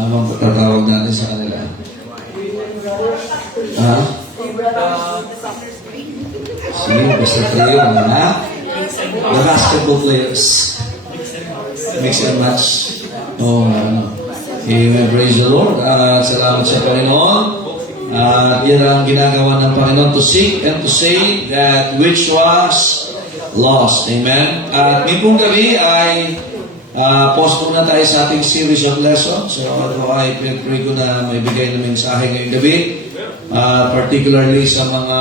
Ano bang tatawag natin sa kanila? Ha? Sige, basta tayo, ha? The basketball players. Mix and match. Oh, ano. Amen. Praise the Lord. Salamat sa Panginoon. Yan ang ginagawa ng Panginoon to seek and to save that which was lost. Amen. At ngayong gabi ay postpone na tayo sa ating series of lessons. So ako ay pray ko na may bigay na mensahe ngayong gabi. Particularly sa mga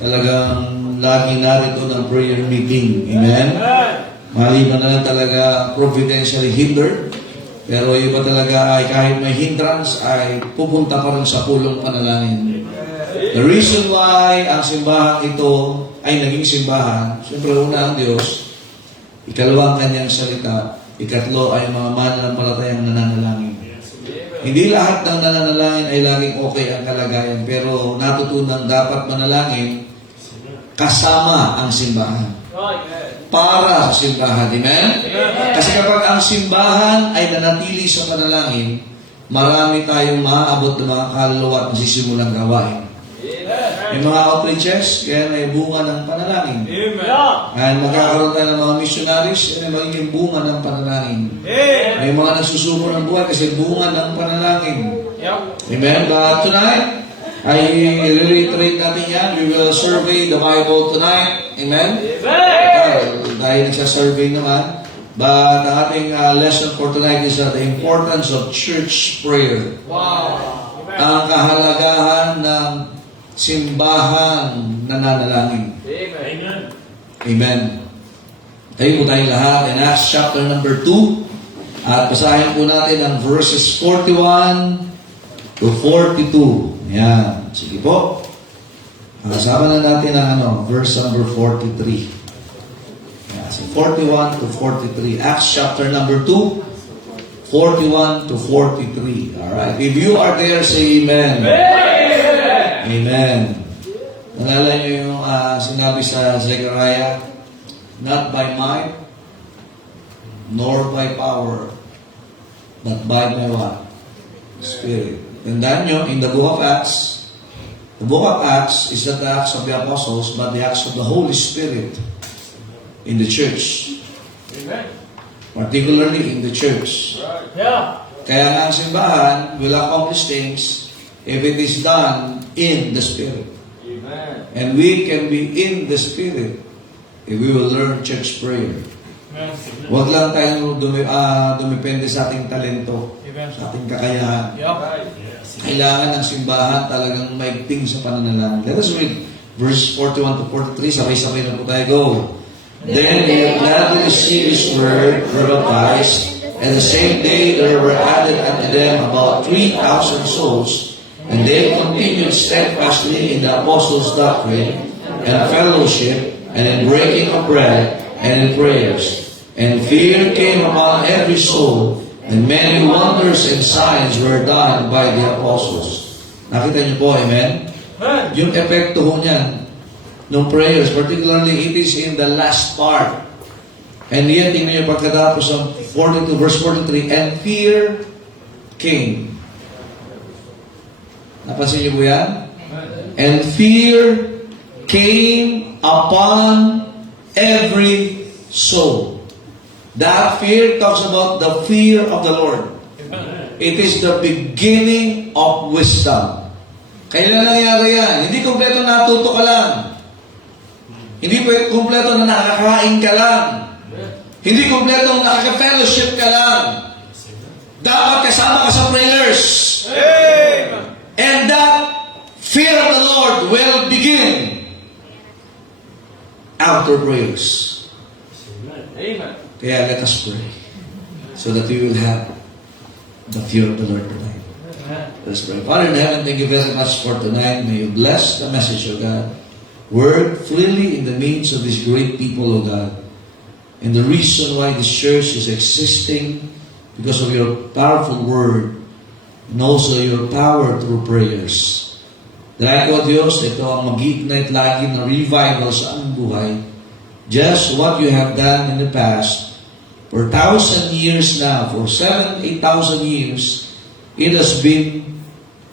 talagang lagi narito ng prayer meeting. Amen. Maliban na lang talaga providentially hindered. Pero iba talaga ay kahit may hindrance ay pupunta pa rin sa pulong panalangin. The reason why ang simbahan ito ay naging simbahan, siyempre una ang Diyos, ikalawa ang kanyang salita, ikatlo ay mga mananampalatayang nananalangin. Hindi lahat ng nananalangin ay laging okay ang kalagayan, pero natutunan dapat manalangin kasama ang simbahan. Para sa simbahan. Amen? Kasi kapag ang simbahan ay nanatili sa panalangin, marami tayong maaabot ng mga kaluluwa at masisimulang gawain. May mga outreaches, kaya may bunga ng panalangin. At magkakaroon tayo ng mga missionaries, may magiging bunga ng panalangin. May mga nagsusuko ng buhay kasi bunga ng panalangin. Amen? But tonight, I reiterate natin yan. We will survey the Bible tonight. Amen? Dahil nagsa-survey naman. But ang ating lesson for tonight is the importance of church prayer. Wow! Ang kahalagahan ng simbahan nananalangin. Amen. Amen. Tayo po tayong lahat in Acts chapter number 2. At basahin po natin ang verses 41 to 42. Yan. Sige po. Kasama na natin ang verse number 43. Yan. So 41 to 43. Acts chapter number 2, 41 to 43. Alright. If you are there, say amen. Amen. Amen. Nalala niyo yung sinabi sa Zechariah, not by might, nor by power, but by my what? Spirit. Tandaan nyo, in the book of Acts, the book of Acts is not the Acts of the Apostles, but the Acts of the Holy Spirit in the church. Amen. Particularly in the church. Yeah. Kaya nga ang simbahan will accomplish things if it is done in the Spirit. Amen. And we can be in the Spirit if we will learn church prayer. Huwag lang tayong dumipende sa ating talento, sa ating kakayahan. Kailangan ng simbahan talagang maigting sa pananalangin. Let us read verse 41 to 43. Sabay-sabay na po tayo. Go. Then they gladly received His word, were baptized, and the same day there were added unto them about 3,000 souls, and they continued steadfastly in the apostles' doctrine, and fellowship, and in breaking of bread, and in prayers. And fear came upon every soul, and many wonders and signs were done by the apostles. Nakita niyo po, amen? Yung epekto ho niyan, ng prayers, particularly it is in the last part. And yet, tingnan niyo pagkatapos ng 42, verse 43, and fear came. Napansin niyo po yan? And fear came upon every soul. That fear talks about the fear of the Lord. It is the beginning of wisdom. Kailan nangyari yan? Hindi kompleto natuto ka lang. Hindi kompleto na nakakain ka lang. Hindi kompleto na nakaka-fellowship ka lang. Dapat kasama ka sa prayers. And that fear of the Lord will begin after prayers. Amen. Kaya let us pray so that we will have the fear of the Lord tonight. Let us pray. Father in heaven, thank you very much for tonight. May you bless the message of God. Work freely in the midst of these great people, O God. And the reason why this church is existing because of your powerful word and also your power through prayers. Dahil ko, Diyos, ito ang mag-ignite lagi ng revival sa aming buhay. Just what you have done in the past, For 1,000 years now, for 7,000, 8,000 years, it has been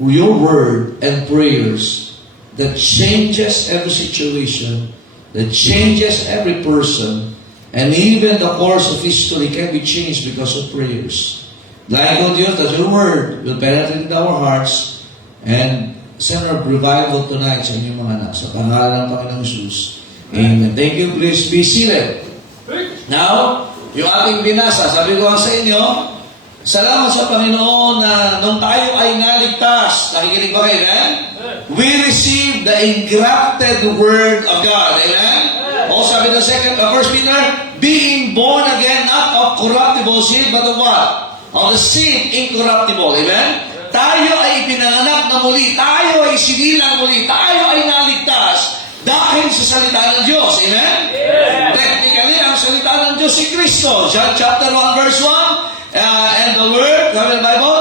your word and prayers that changes every situation, that changes every person, and even the course of history can be changed because of prayers. Dahil ko Diyos that your word will penetrate into our hearts and send our revival tonight sa inyong mga anak. Sa pangalan ng Panginoong Jesus. Amen. Thank you. Please be seated. Now, yung ating binasa, sabi ko sa inyo, salamat sa Panginoon na nung tayo ay naligtas. Nakikinig ba kayo, amen? We received the engrafted Word of God, amen? O sabi ng 1 Peter, being born again, not of corruptible seed, but of what? Of the seed incorruptible, amen? Tayo ay ipinanganak na muli, tayo ay sinilang muli, tayo ay naligtas dahil sa salita ng Diyos, amen? Technically, ang salita ng Diyos si Kristo. John chapter 1 verse 1, and the Word, sabi ng Bible,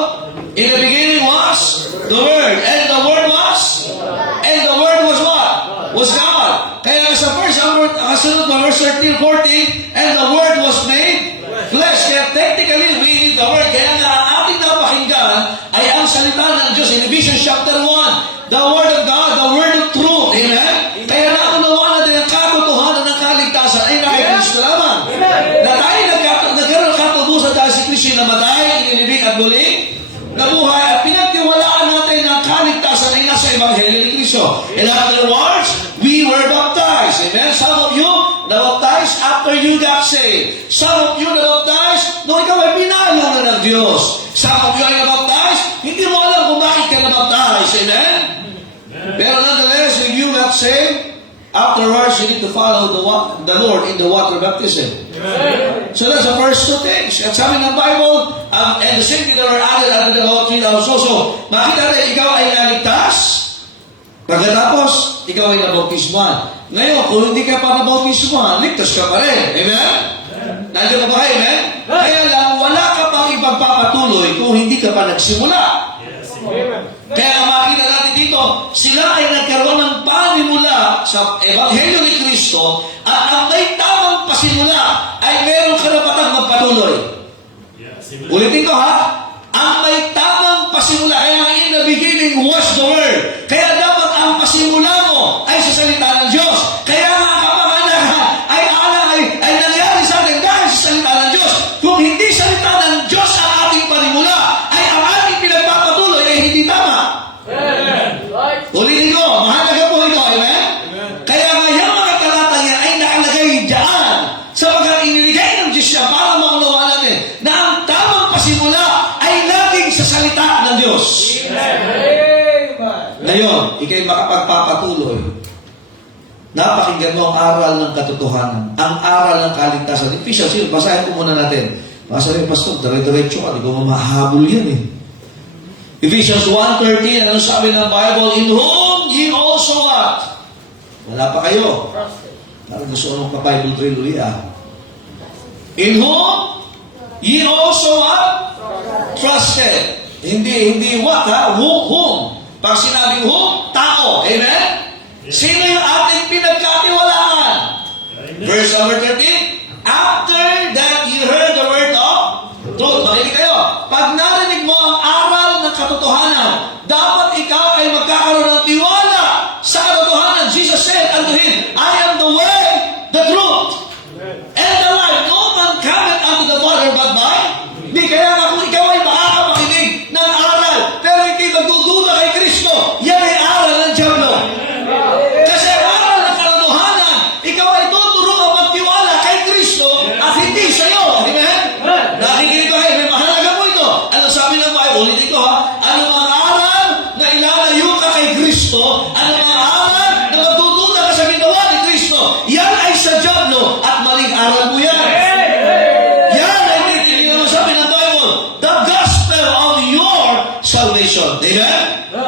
in the beginning was the Word, and the Word was, and the Word was what? Was God. Kaya sa verse, kasunod na verse 13, 14, and the Word was made flesh. Kaya technically, we need the Word. Kaya nga, ang ating napakinggan ay ang salita ng Diyos in Ephesians chapter 1, the Word of God, the Word of truth. Amen? Kaya naunawaan natin ang katotohanan ng kaligtasan ay kay Kristo lamang. Na tayo nagkaroon ng katubusan dahil si Kristo namatay, inilibing at muling nabuhay at pinagtiwalaan natin ang kaligtasan ay nasa Ebanghelyo ni Kristo. In other words, we were baptized. Amen? Some of you na-baptized after you got saved. Some of you na-baptized nung ikaw ay pinalo na ng Diyos. Some of you ay na-baptized, hindi mo alam kung bakit ka na-baptized. Amen? Pero nonetheless, if you got saved, afterwards you need to follow the Lord in the water baptism. So that's the first two things. At sabi ng Bible, and the same thing that were added under the law 3,000. So, makita rin, ikaw ay naligtas. Pagkatapos, ikaw ay nabautismuhan. Ngayon, kung hindi ka pa nabautismuhan, ligtas ka pa rin. Amen? Nandiyo ka ba kayo, amen? Kaya lang, wala ka pang ipagpapatuloy kung hindi ka pa nagsimula. Kaya makita natin dito, sila ay nagkaroon ng panimula sa Ebanghelyo ni Kristo at ang may tamang pasimula ay meron karapatang magpatuloy. Ulitin ko ha, ang may tamang pasimula, kaya in the beginning was the Word. Kaya dapat ang pasimula mo ay sa salita ng Diyos. Kaya nga kapamanahan ay nangyari sa atin dahil sa salita ng Diyos. Kung hindi salita ng Diyos ang ating panimula, ay ang ating pinagpapatuloy ay hindi tama. Ulitin ko, mahalaga po ito, amen? Kaya nga yung mga talata niya ay nakalagay dyan sapagkat iniligay ng Diyos siya para maunawaan natin na ang tamang pasimula ay laging sa salita ng Diyos. Ngayon, ikay makapagpapatuloy. Napakinggan mo ang aral ng katotohanan, ang aral ng kaligtasan. Ephesians, basahin ko muna natin. Basahin, Pastor, dire-diretso ka, di ko mamahabol yan eh. Ephesians 1:13, ano sabi ng Bible? In whom ye also what? Wala pa kayo. Parang gusto nung pa-Bible trilogy In whom ye also what? Trusted. Hindi what ha? Whom. Pag sinabing whom, tao. Amen? Sino yung ating pinagkatiwalaan? Verse number 13, after that you heard the word of truth. Makinig kayo. Pag narinig mo ang aral ng katotohanan, dapat ikaw ay magkakaroon ng tiwala sa katotohanan. Jesus said unto him, I am the way, the truth, and the life. No man cometh unto the Father but by me. Kaya nga kung ikaw ay makakapakinig ng aral, pero hindi magdududa kay Kristo, yan ay aral ng Diablo. Kasi aral ng katotohanan, ikaw ay tuturo ka magtiwala kay Kristo at hindi sa iyo. Amen? Nakikinig ba kayo? May mahalaga mo ito. Ano sabi ng Bible? Ulitin ko ha. Ano mga aral na ilalayo ka kay Kristo? Ano mga aral na magdududa ka sa ginawa ni Kristo? Yan ay sa Diablo at maling aral mo yan. Yan ay titigil mo sabi ng Bible. The gospel of your salvation. Amen?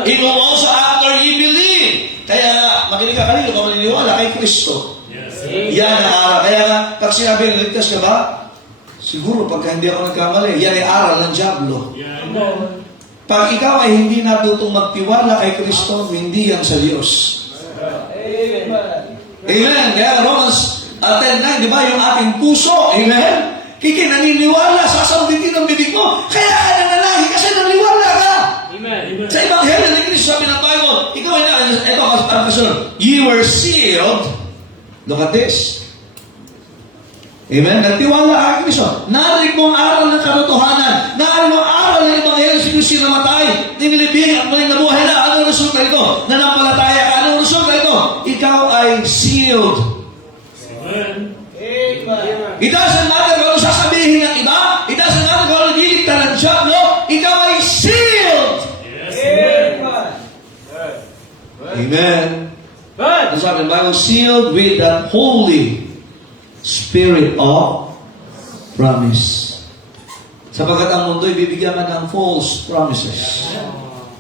It will also after ye believe. Kaya makinig ka kanino kung maniniwala kay Kristo. Yan ang aral. Kaya nga, pag sinabi, ligtas ka ba? Siguro, pagka hindi ako nagkamali, yan ay aral ng Diablo. Pag ikaw ay hindi natutong magtiwala kay Kristo, hindi yan sa Diyos. Amen. Kaya Romans 10:9, di ba, yung ating puso, amen? Kiki, naniniwala, sasambitin ang bibig mo. Kaya ka nanalangin kasi naniniwala ka. Amen. Amen. Sa Ebanghelyo ni Cristo, sabi ng Bible, ikaw ay ito, kasunod, you were sealed. Look at this. Amen? Nagtiwala ka kay Cristo. Narinig mo ang aral ng katotohanan. Narinig mo ang aral ng Ebanghelyo si Cristo namatay. Nilibing at muling nabuhay na. Anong resulta ito? Nanampalataya ka. Anong resulta ito? Ikaw ay sealed. Amen. It doesn't matter kung ano sasabihin ng iba. It doesn't matter kung ano dilikta ng diablo. Ikaw ay sealed. Yes. Amen. Amen. Amen. Ano sabi ng Bible? Sealed with that Holy Spirit of promise. Sapagkat ang mundo ay bibigyan ka ng false promises.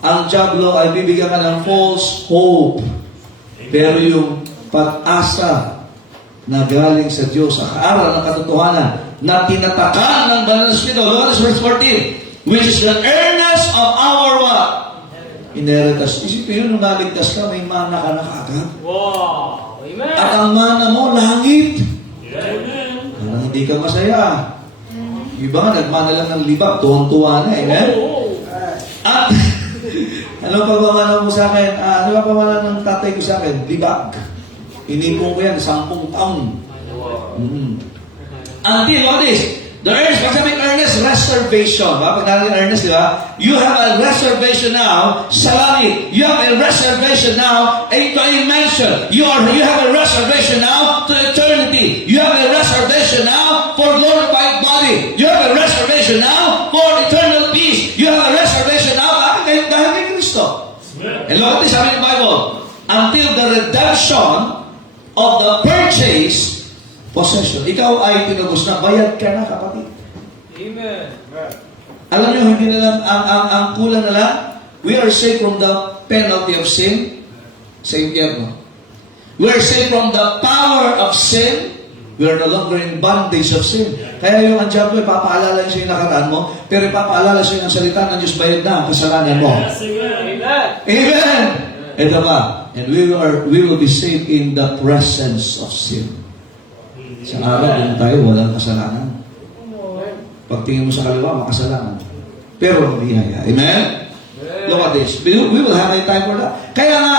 Ang diablo ay bibigyan ka ng false hope. Pero yung pag-asa na galing sa Diyos, sa kaaral ng katotohanan, na tinatakan ng banal na Espiritu. Look at verse 14. Which is the earnest of our what? Inheritance. Isipin yun, nung maligtas ka, may mana ka na kaagad. Wow. Amen. At ang mana mo, langit. Amen. Parang hindi ka masaya. Iba nga, nagmana lang ng libag, tuwang-tuwa na, amen? At, ano pa ba mana mo sa akin? Ano pa mana ng tatay ko sa akin? Libag. Inipon ko yan, 10 taon. Until, what is? The earnest, pag sabi earnest, reservation. Pag natin earnest, di ba? You have a reservation now sa langit. You have a reservation now to a mansion. You have a reservation now to eternity. You have a reservation now for glorified body. You have a reservation now for eternal peace. You have a reservation now dahil kay Kristo. And look at this, sabi ng Bible, until the redemption of the purchase possession. Ikaw ay tinubos na, bayad ka na, kapatid. Amen. Alam niyo, hindi na lang, ang kulang na lang, we are saved from the penalty of sin sa impyerno. We are saved from the power of sin. We are no longer in bondage of sin. Kaya yung ang diablo, ipapaalala siya yung nakaraan mo, pero ipapaalala siya yung salita ng Diyos, bayad na ang kasalanan mo. Yes. Amen. Amen! Ito ba? And we will be saved in the presence of sin. Sa araw, din tayo, walang kasalanan. Pagtingin mo sa kaliwa, makasalanan. Pero biyaya. Amen? Look at this. We will have a time for that. Kaya nga,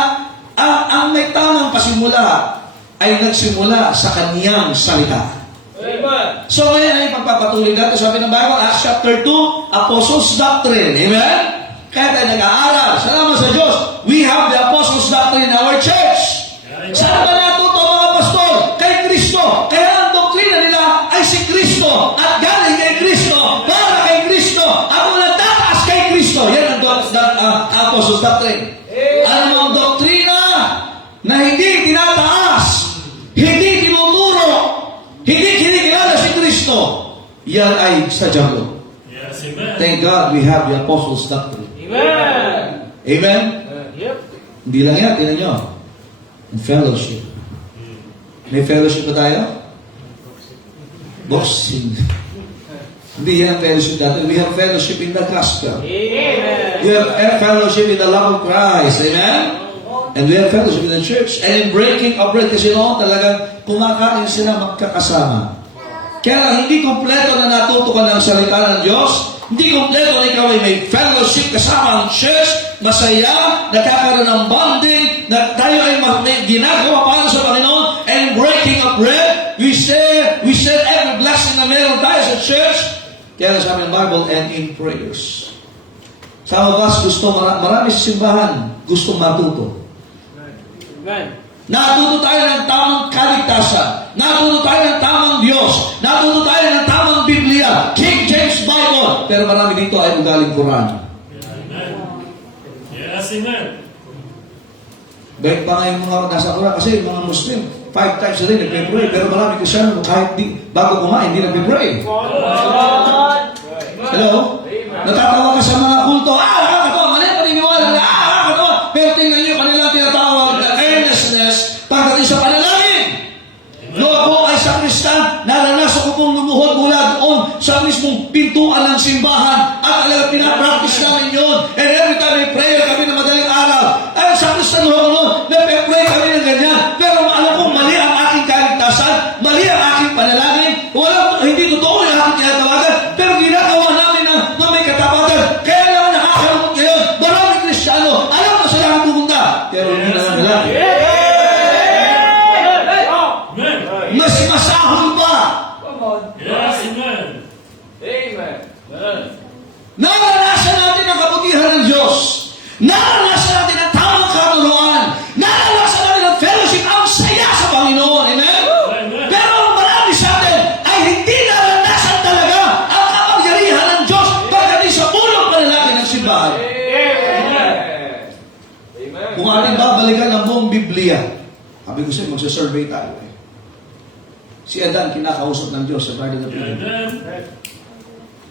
ang may tamang pasimula ay nagsimula sa kaniyang salita. Amen. So ngayon ay pagpapatuloy natin. Sabi ng Bible, Acts chapter 2, Apostles' Doctrine. Amen? Kaya tayo nag-aaral. Salamat sa Diyos. We have the Apostles' Doctrine in our church. Saan ba natuto mga pastor? Kay Kristo. Kaya ang doktrina nila ay si Kristo at galing kay Kristo, para kay Kristo. Ako nagtataas kay Kristo. Yan ang Apostles' Doctrine. Ano ang doktrina na hindi tinataas, hindi tinuturo, hindi kinikilala si Kristo, yan ay sa diablo. Yes. Amen. Thank God we have the Apostles' Doctrine. Amen. Amen? Yep. Hindi lang yan, tinan nyo. Fellowship. May fellowship ba tayo? Boxing. Hindi yan fellowship natin. We have fellowship in the gospel. Amen. We have fellowship in the love of Christ. Amen? And we have fellowship in the church. And in breaking of bread, kasi noon talagang kumakain sila magkakasama. Kaya lang, hindi kompleto na natuto ka ng salita ng Diyos. Hindi kompleto na ikaw ay may fellowship kasama ang church, masaya, nakakaroon ng bonding, na tayo ay may ginagawa para sa Panginoon, and breaking of bread, we share every blessing na meron tayo sa church. Kaya sabi ng Bible, and in prayers. Some of us gusto, marami sa simbahan, gusto matuto. Amen. Natuto tayo ng tamang kaligtasan. Natuto tayo ng tamang Diyos. Natuto tayo ng tamang Biblia. King James Bible. Pero marami dito ay magaling Quran. Amen. Yes. Amen. Baik pa nga yung mga nasa Quran. Kasi yung mga Muslim, 5 times a day nagpe-pray. Pero marami Kristyano, kahit bago kumain, hindi nagpe-pray. Hello? Natatawa ka sa mga kulto. Nakakatawa. Mali ang paniniwala na. Nakakatawa. Pero tingnan nyo, kanilang tinatawag na earnestness pagdating sa panalangin. Noong ako ay sakristan, naranasan ko pong lumuhod mula doon sa mismong pintuan ng simbahan at talagang pinapractice namin yun. And every time may prayer kami na madaling araw, ay sakristan ho noon, nagpe-pray kami ng ganyan. Pero alam ko, mali ang aking kaligtasan, mali ang aking panalangin, hindi totoo yung aking Naranasan natin ang kabutihan ng Diyos. Naranasan natin ang tamang katuluan. Naranasan natin ang fellowship, ang saya sa Panginoon. Amen? Pero ang marami sa atin ay hindi naranasan talaga ang kapangyarihan ng Diyos pagdating sa ulong panalangin ng simbahan. Kung ating babalikan ang buong Biblia, sabi ko sa'yo, magsasurvey tayo. Si Adan, kinakausap ng Diyos sa Garden of Eden.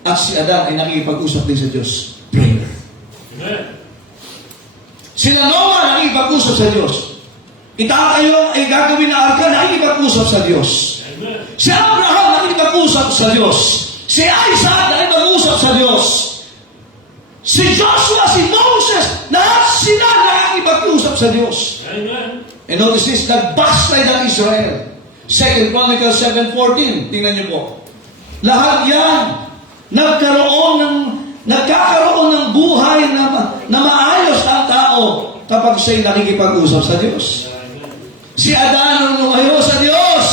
At si Adan ay nakikipag-usap din sa Diyos. Prayer. Sila Noah nakikipag-usap sa Diyos. Itatayo ay gagawin na arka, nakikipag-usap sa Diyos. Si Abraham nakikipag-usap sa Diyos. Si Isaac nakikipag-usap sa Diyos. Si Joshua, si Moses, lahat sila nakikipag-usap sa Diyos. And notice this, nag-backslide ang Israel. 2 Chronicles 7:14. Tingnan niyo po. Lahat yan nagkakaroon ng buhay na maayos ang tao kapag siya'y nakikipag-usap sa Diyos. Si Adan nung lumayo sa Diyos,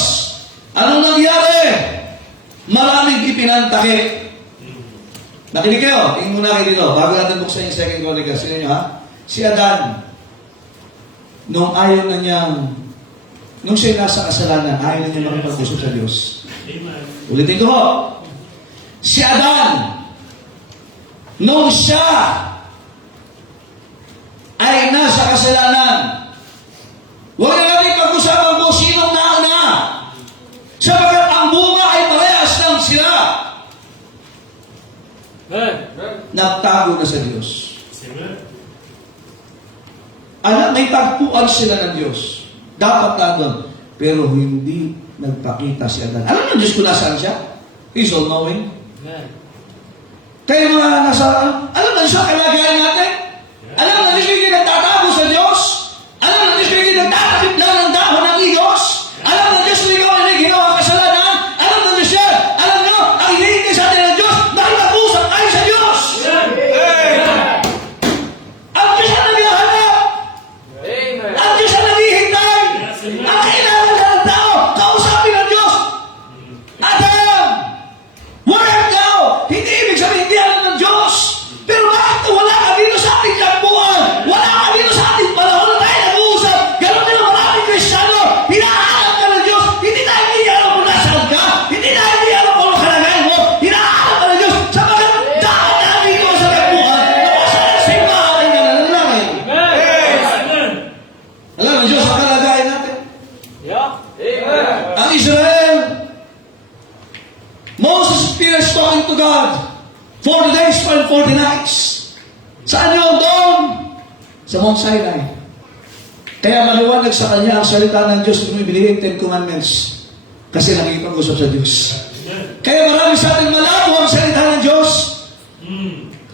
anong nangyari? Maraming ipinantake. Nakinig kayo, tingin muna kayo dito, bago natin buksan yung 2 Chronicles. Sino nyo ha? Si Adan, nung ayaw na niyang, nung siya nasa kasalanan, ayaw na niya makipag-usap sa Diyos. Ulitin ko ho. Si Adan, nung siya ay nasa kasalanan, huwag na natin pag-usapan kung sinong nauna. Sapagkat ang bunga ay parehas lang sila. Nagtago na sa Diyos. Alam, may tagpuan sila ng Diyos. Dapat nandun. Pero hindi nagpakita si Adan. Alam ng Diyos kung nasaan siya? He's all knowing. Kaya mga nasaraan, alam na siya kalagayan natin? Alam na Diyos hindi nagtatago sa Diyos? Alam na Diyos hindi nagtatakip lang ng dahon ng Diyos? Alam na Diyos hindi ikaw ay ginawa kasalanan? Alam na Diyos yan? Alam nyo, ang hinihingi sa atin ng Diyos, nakipag-usap ay sa Diyos! Ang Diyos ang naghahanap! Ang Diyos ang naghihintay! Ang kailangan ng tao, kausapin ng Diyos! Adam! Where thou? Hindi ibig sabihin hindi alam ng Diyos. Pero bakit wala ka dito sa ating tagpuan? Wala ka dito sa ating panahon na tayo nag-uusap. Ganon din ang maraming Kristiyano. Hinahanap ka ng Diyos. Hindi tayo hindi alam kung nasaan ka. Hindi tayo hindi alam kung anong kalagayan mo. Hinahanap ka ng Diyos. Sapagat dahil na dito sa tagpuan, nasa simbahan ay nananalangin. Alam ng Diyos ang kalagayan natin. Ang Israel, Moses experienced talking to God 40 days and 40 nights. Saan yun? Doon? Sa Mount Sinai. Kaya maliwanag sa kanya ang salita ng Diyos kung ibigay 10 commandments. Kasi nakikipag-usap sa Diyos. Kaya marami sa atin malabo ang salita ng Diyos.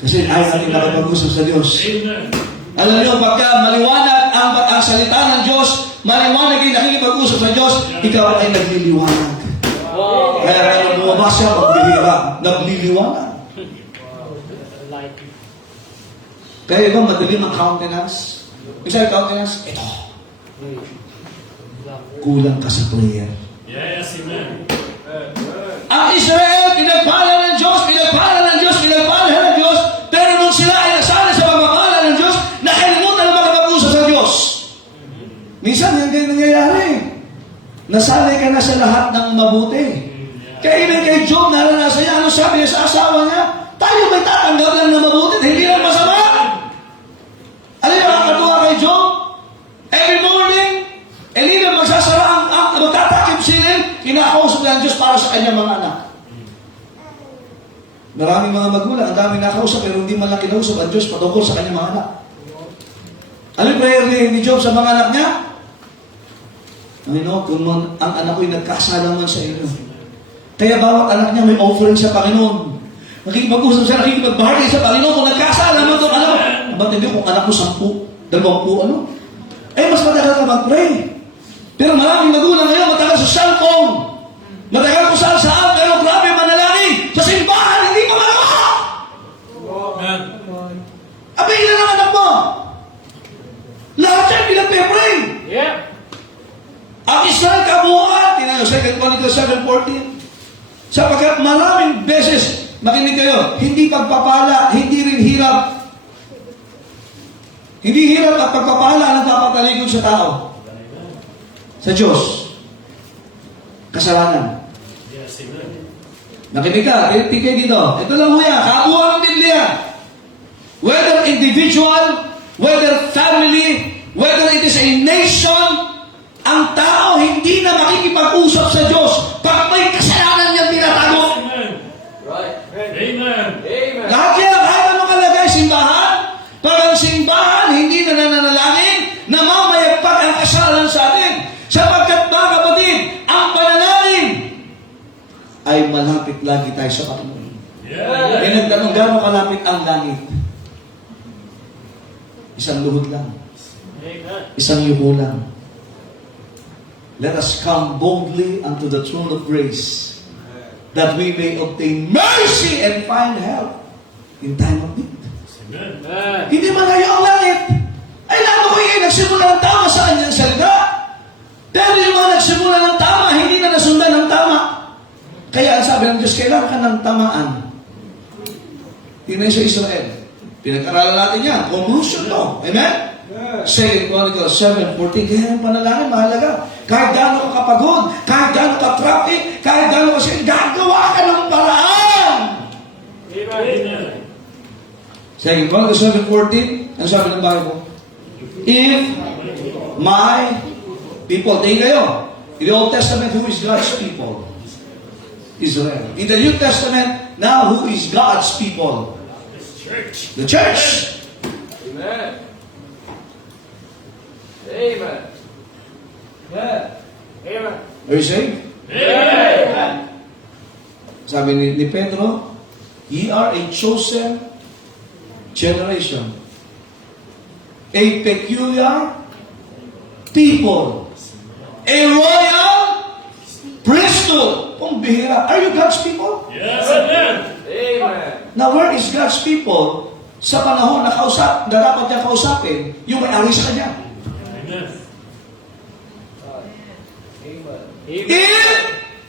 Kasi ayaw natin nakipag-usap sa Diyos. Alam niyo, pagka maliwanag ang salita ng Diyos, maliwanag ay nakikipag-usap sa Diyos, ikaw ay nagliliwanag. Kaya kaya bumaba siya, magbihira, nagliliwanag. Kaya iba, madilim ang countenance. Isa yung countenance, ito. Kulang ka sa prayer. Yes, amen. Ang Israel, pinagpala ng Diyos, pinagpala ng Diyos, pinagpala ng Diyos, pero nung sila ay nasanay sa pagpapala ng Diyos, nakalimutan na makapag-usap sa Diyos. Minsan, yan kayo nangyayari. Nasanay ka na sa lahat ng mabuti. Kaya ibig kay Job, naranasan niya, ano sabi niya sa asawa niya? Tayo ba'y tatanggap lang ng mabuti? Hindi lang masama. Alam niyo, nakakatuwa kay Job? Every morning, and even magsasara ang magtatakip sila, kinakausap ng Diyos para sa kanyang mga anak. Maraming mga magulang, ang daming nakausap, pero hindi man lang kinausap ang Diyos patungkol sa kanyang mga anak. Ano yung prayer ni Job sa mga anak niya? Kung ang anak ko'y nagkasala man sa inyo. Kaya bawat anak niya may offering sa Panginoon. Nakikipag-usap siya, nakikipag-bargain sa Panginoon. Kung nagkasala man itong anak, ba't hindi kung anak ko 10, 20, mas matagal ka mag-pray. Pero maraming magulang ngayon, matagal sa cellphone. Matagal kung saan, pero grabe manalangin. Sa simbahan, hindi pa magawa. Abay, ilan ang anak mo? Lahat yan, pinag-pray. Ang Israel kabuuan, tingnan nyo, 2 Chronicles 7:14. Sapagkat maraming beses Makinig kayo, hindi pagpapala, hindi rin hirap. Hindi hirap at pagpapala ang nagpapatalikod sa tao. Sa Diyos. Kasalanan. Yes, amen. Nakinig ka, tingkay dito. Ito lang ho yan, kabuuan ng Biblia. Whether individual, whether family, whether it is a nation, ang tao hindi na makikipag-usap sa Diyos pag may kasalanan niyang tinatago. Amen. Right. Amen. Amen. Lahat yan, kahit anong kalagay, simbahan, pag ang simbahan hindi na nananalangin, namamayagpag ang kasalanan sa atin. Sapagkat mga kapatid, ang panalangin ay malapit lagi tayo sa Panginoon. Yeah. Kaya nagtanong, gano'ng kalapit ang langit? Isang luhod lang. Amen. Isang yuko lang. Let us come boldly unto the throne of grace, that we may obtain mercy and find help in time of need. Amen. Hindi malayo ang langit. Ay, lalo ko yung nagsimula ng tama sa kanyang salita. Pero yung mga nagsimula ng tama, hindi na nasundan ng tama. Kaya ang sabi ng Diyos, kailangan ka ng tamaan. Tingnan sa Israel. Pinag-aralan natin yan. Conclusion to. Amen? 2 Chronicles 7:14. Kaya yung panalangin, mahalaga. Kahit gaano ka kapagod, kahit gaano ka traffic, kahit gaano ka siya, gagawa ka ng paraan. Amen. 2 Chronicles 7:14. Ang sabi ng Bible? If my people, tingin kayo. In the Old Testament, who is God's people? Israel. In the New Testament, now who is God's people? Church. The church. Amen. Amen. Amen. Are you saved? Amen. Sabi ni Pedro, ye are a chosen generation, a peculiar people, a royal priesthood. Kung bihira, are you God's people? Yes, amen. Amen. Now, where is God's people sa panahon na dapat niya kausapin yung may-ari sa kanya? Amen. Amen. If,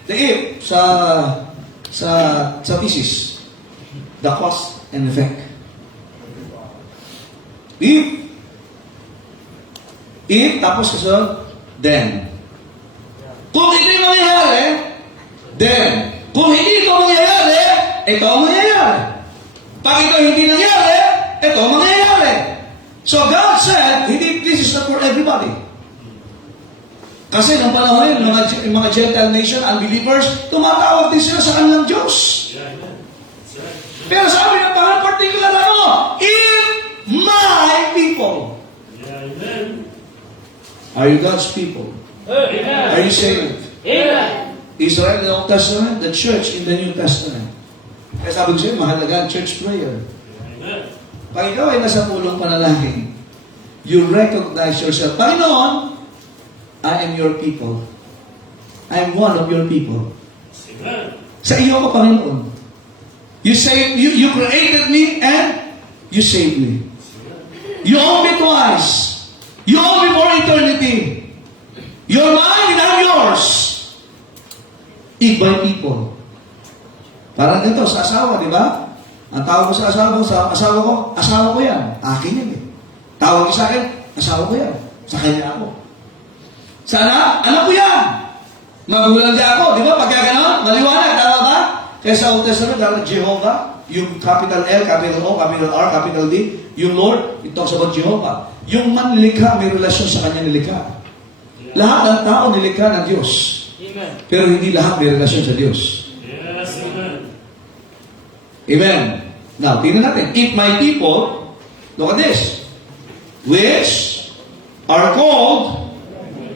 the if, sa thesis, the cause and effect. If, tapos kasunod, then. Kung ito yung mangyayari, then. Kung hindi ito mangyayari, ito ang mangyayari. Pag ito hindi nangyayari, ito ang mangyayari. So God said, this is not for everybody. Kasi nung panahon yun, yung mga Gentile nation, unbelievers, tumatawag din sila sa kanilang Diyos. Yeah, amen. That's right. Pero sabi ng Panginoon, particular ako, if my people. Yeah, amen. Are you God's people? Amen. Are you saved? Amen. Israel in the Old Testament, the church in the New Testament. Kaya sabi ko sa'yo, mahalaga ang church prayer. Amen. Pag ikaw ay nasa pulong panalangin, you recognize yourself. Panginoon, I am your people. I am one of your people. Amen. Sa iyo ko, Panginoon. You created me and you saved me. You own me twice. You own me for eternity. You're mine and I'm yours. If my people. Parang ito, sa asawa, di ba? Ang tawag ko sa asawa ko yan. Akin yan eh. Tawag ko sa akin, asawa ko yan. Sa kanya ako. Sana, anak ko yan. Magulang niya ako. Di ba? Pagka gano'n, maliwanag. Tama ba? Kaya sa Old Testament, dapat Jehovah, yung capital L, capital O, capital R, capital D, yung Lord, it talks about Jehovah. Yung manlikha, may relasyon sa kanya nilikha. Lahat ng tao nilikha ng Diyos. Amen. Pero hindi lahat may relasyon sa Diyos. Yes, amen. Amen. Now, tingnan natin. If my people, look at this, which are called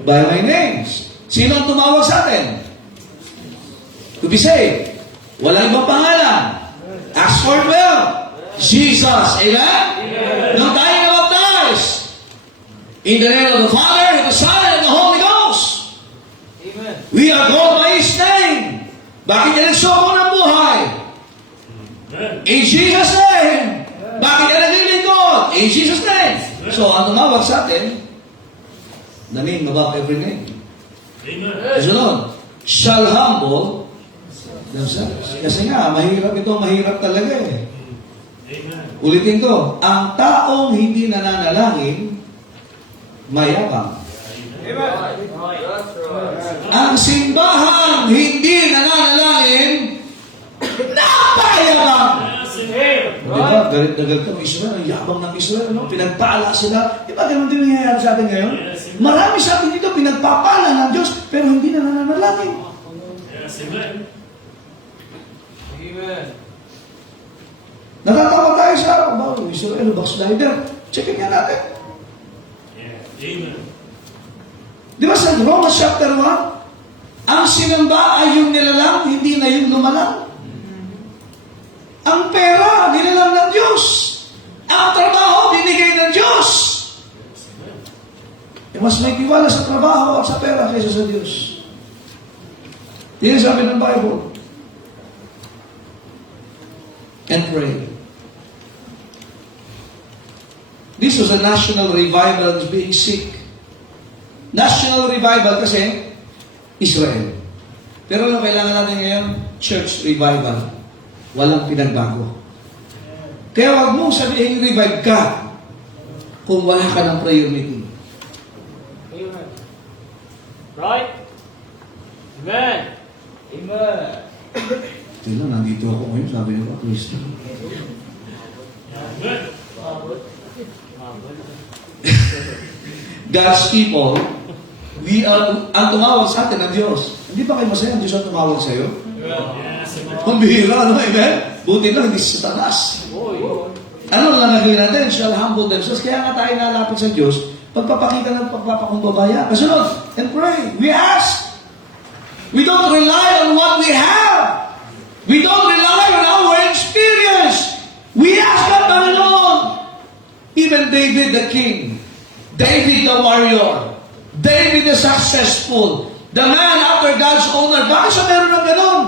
by my names. Sino ang tumawag sa atin? To be saved. Walang ibang pangalan. Acts 4:12. Jesus. Amen? Nung tayo na-baptize. In the name of the Father, and the Son, and the Holy Ghost. Amen. We are called by His name. Bakit niya nagsoko ng buhay? Amen. In Jesus' name. Bakit niya naglilingkod? In Jesus' name. So, ang tumawag sa atin, the name above every name. Amen. Kasunod, shall humble themselves. Kasi nga, mahirap talaga eh. Amen. Ulitin ko, ang taong hindi nananalangin, mayabang. Amen. That's right. Ang simbahang hindi nananalangin, napakayabang. Yes, amen. Diba? Galit na galit ang Israel. Ang yabang ng Israel. No? Pinagpala sila. Diba ganun din nangyayari sa atin ngayon? Marami sa atin dito pinagpapala ng Diyos pero hindi na nananalangin. Yes, amen. Amen. Natatawa tayo sa Israel, backslider. Checkin nga natin. Yeah. Amen. Di ba sa Romans chapter 1, ang sinamba ay yung nilalang, hindi na yung lumalang. Ang pera, nilalang ng Diyos. Ang trabaho, binigay ng Diyos. Mas may tiwala sa trabaho at sa pera kaysa sa Diyos. Yan sabi ng Bible. And pray. This was a national revival that was being sick. National revival kasi Israel. Pero ano kailangan natin ngayon? Church revival. Walang pinagbago. Kaya wag mong sabihin revive ka kung wala ka ng prayer meeting. Amen. Right? Amen. Amen. Tignan, nandito ako ngayon, sabi niyo ba, Kristo? Amen. God's people, ang tumawag sa atin ng Diyos. Hindi ba kayo masaya ang Diyos ang tumawag sa iyo? Yes, amen. Pambihira, ano, amen? Buti lang, hindi si Satanas. Ano lang nagawin natin? Shall humble themselves. Kaya nga tayo nalapit sa Diyos, pagpapakita ng pagpapakumbabaya. Kasunod, and pray. We ask. We don't rely on what we have. We don't rely on our experience. We ask God, Panginoon. Even David the king, David the warrior, David the successful, the man after God's own heart. Bakit siya meron ng ganon?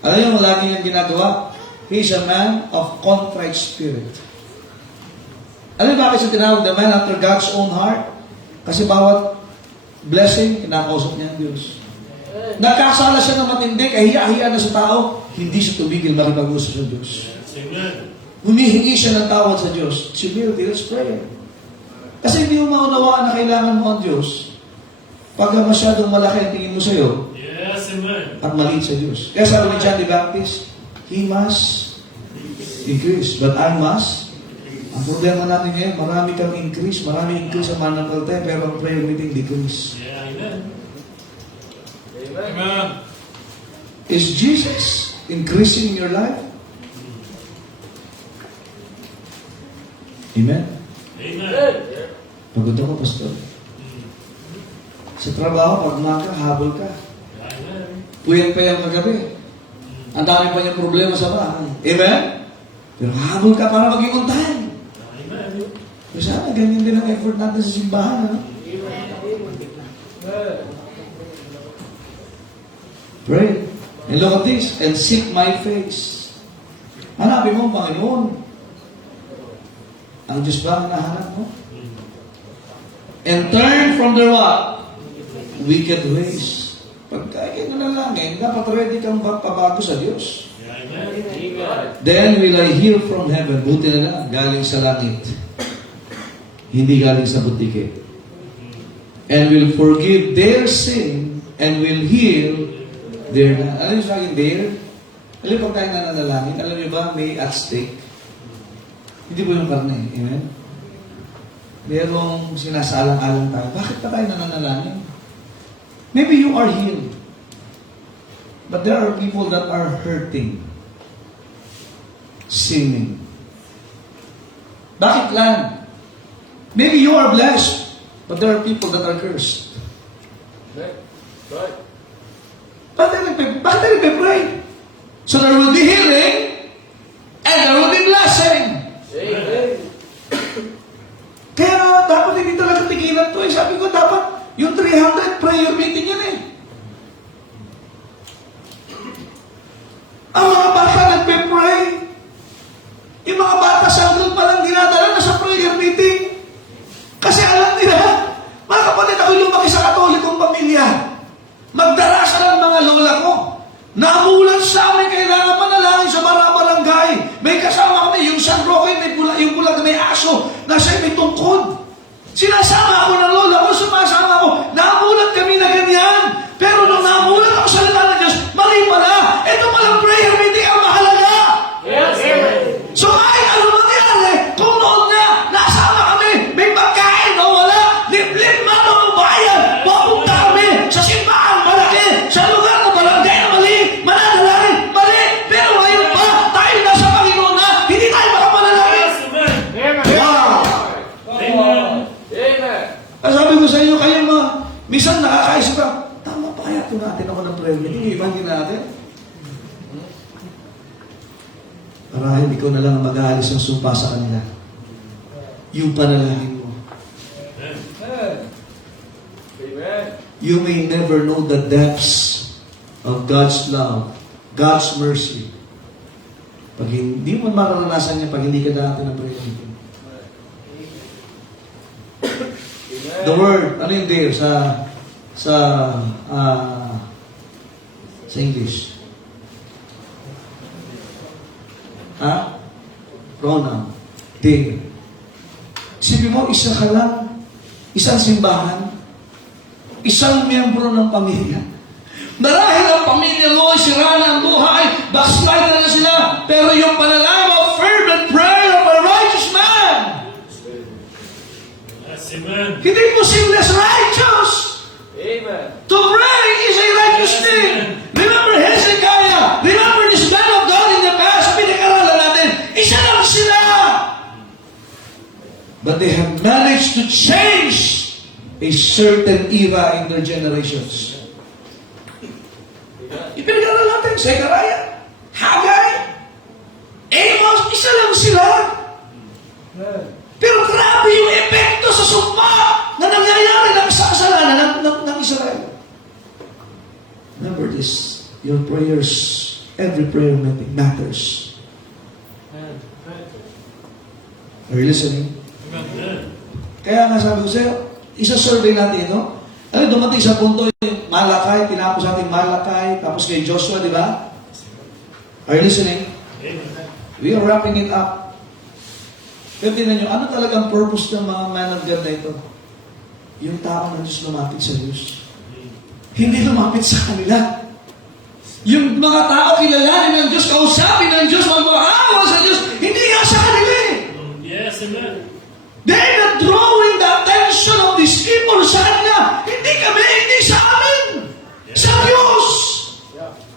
Alam niyo, lagi niyang ginagawa? He's a man of contrite spirit. Alam niyo bakit siya tinawag the man after God's own heart? Kasi bawat blessing, kinakausap niya ang Diyos. Nagkasala siya ng matindi, kahiya-hiya na sa tao, hindi siya tumigil makipag-usap sa Diyos. Yes, amen. Humihingi siya ng tawad sa Diyos. Humility, let's pray. Kasi hindi mo maunawaan na kailangan mo ang Diyos pag masyadong malaki ang tingin mo sa iyo Yes, amen. at maliit sa Diyos. Kaya sabi ni John the Baptist, He must increase, but I must. Ang problema natin ngayon, marami kang increase, marami increase sa mananampalataya, pero ang prayer meeting decrease. Yeah, amen. Amen. Is Jesus increasing in your life? Amen? Amen. Pagod ako, Pastor. Sa trabaho, pag umaga, habol ka. Amen. Puyat pa yung kagabi. Ang dami pa niyang problema sa bahay. Amen? Pero habol ka para maging on time. Amen. Pero sana, ganyan din ang effort natin sa simbahan. Ha? Pray. And look at this. And seek my face. Hanapin mo, Panginoon. Ang Diyos ba ang nahanap mo? And turn from their what? Wicked ways. Pagka kayo nanalangin, dapat ready kang pabago sa Diyos. Yeah, amen. Then will I hear from heaven. Buti na lang, galing sa langit. Hindi galing sa butike. And will forgive their sin and will heal their land. Alam niyo sa akin, there? Alam niyo pag tayo nananalangin, alam niyo ba may at stake? Hindi po yung karne. Amen? Merong sinasalang-alang tayo. Bakit pa tayo nananalangin? Maybe you are healed. But there are people that are hurting. Sinning. Bakit lang? Maybe you are blessed. But there are people that are cursed. Right. Right. Bakit tayo nagpe-pray? So there will be healing and there will be blessing. Amen. Kaya dapat hindi talaga tigilan to. Sabi ko, dapat yung 300 prayer meeting yan eh. Ang mga bata nagpe-pray. Yung mga bata sa doon palang dinadala na sa prayer meeting. Kasi alam nila, mga kapatid, ako lumaki sa katolikong pamilya. Magdarasa ng mga lola ko. Namulan sa amin, kailangan manalangin sa barangay. May kasama kami, yung San Roque, yung bulag na may aso, nasa may tungkod. Sinasama ako ng lola ko, sumasama ako. Namulan kami na ganyan. Pero nung namulan ako sa salita ng Diyos, mali pala. Ito palang prayer meeting ang mahalaga. Yes, So kahit ano mangyari, kung noon nga, nasama kami, may pagkain o wala, liblib man o bayan, papunta kami sa simbahan malaki, sa lugar na barangay na mali, mananalangin, mali. Pero ngayon pa, tayo nasa Panginoon na, hindi tayo makapanalangin. Amen. Wow! Amen. Amen. Sabi ko sa inyo, kayo mga, minsan nakakaisip ka, tama pa kaya ito natin ako ng prayer meeting, ibangin natin. Marahil ikaw na lang ang mag-aalis ng sumpa sa kanila. Yung panalangin mo. Amen. You may never know the depths of God's love, God's mercy. Pag hindi mo mararanasan niya, pag hindi ka dati ng prayer meeting. The word, ano yung there sa English? Ha? Pronoun. They. Isipin mo, isa ka lang, isang simbahan, isang miyembro ng pamilya. Marahil ang pamilya mo ay sira na ang buhay, backslide na sila, pero yung panalangin mo, fervent prayer of a righteous man. Yes, amen. Hindi mo sinless righteous. Amen. To pray is a righteous thing. Remember Hezekiah. Remember this man of God in the past. Pinag-aralan natin. Isa lang sila. But they have managed to change a certain era in their generations. Ipinag-aralan natin. Zechariah, Haggai, Amos, isa lang sila. Pero grabe yung epekto sa sumpa na nangyayari sa kasalanan ng Israel. Remember this, your prayers, every prayer matters. Are you listening? Amen. Kaya nga sabi ko sa'yo, isa-survey natin ito. Ano, dumating sa punto yung Malakay, tinapos natin Malakay, tapos kay Joshua, di ba? Are you listening? Amen. We are wrapping it up. Pero tingnan nyo, ano talagang purpose ng mga man of God na ito? Yung tao ng Diyos lumapit sa Diyos. Hindi lumapit sa kanila. Yung mga tao kilalanin ng Diyos, kausapin ng Diyos, magmahal sa Diyos, hindi nga sa kanila eh. Yes, amen. They're not drawing the attention of these people sa kanila. Hindi kami, hindi sa amin. Sa Diyos.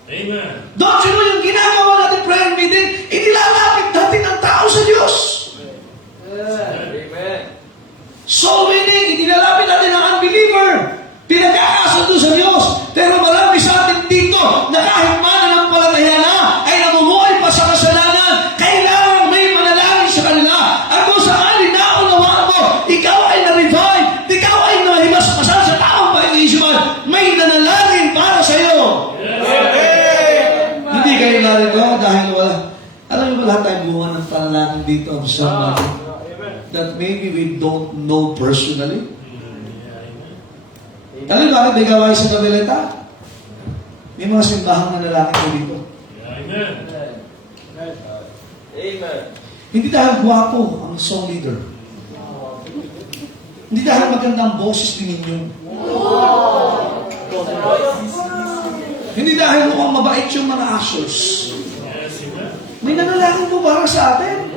Amen. Don't you know yung ginagawa natin prayer meeting, inilalapit natin ang tao sa Diyos. Amen. Soul winning, inilalapit natin ang unbeliever. Pinagkakasundo sa Diyos. Pero marami sa atin dito na kahit mananampalataya na ay namumuhay pa sa kasalanan. Kailangan may manalangin sa kanila. At kung sakali naunawaan mo, ikaw ay na-revive, ikaw ay nahimasmasan sa taong pag-iisipan, may nanalangin para sa iyo. Hindi kayo narito dahil wala. Alam mo ba lahat tayo buwan ng panalangin dito sa that maybe we don't know personally? Alam mo bakit may gawain sa Gabaleta? May mga simbahang nanalangin ko dito. Amen. Amen. Hindi dahil gwapo ang song leader. Hindi dahil magandang boses din ninyo. Hindi dahil mukhang mabait yung mga ushers. Yes, amen. May nanalangin po para sa atin.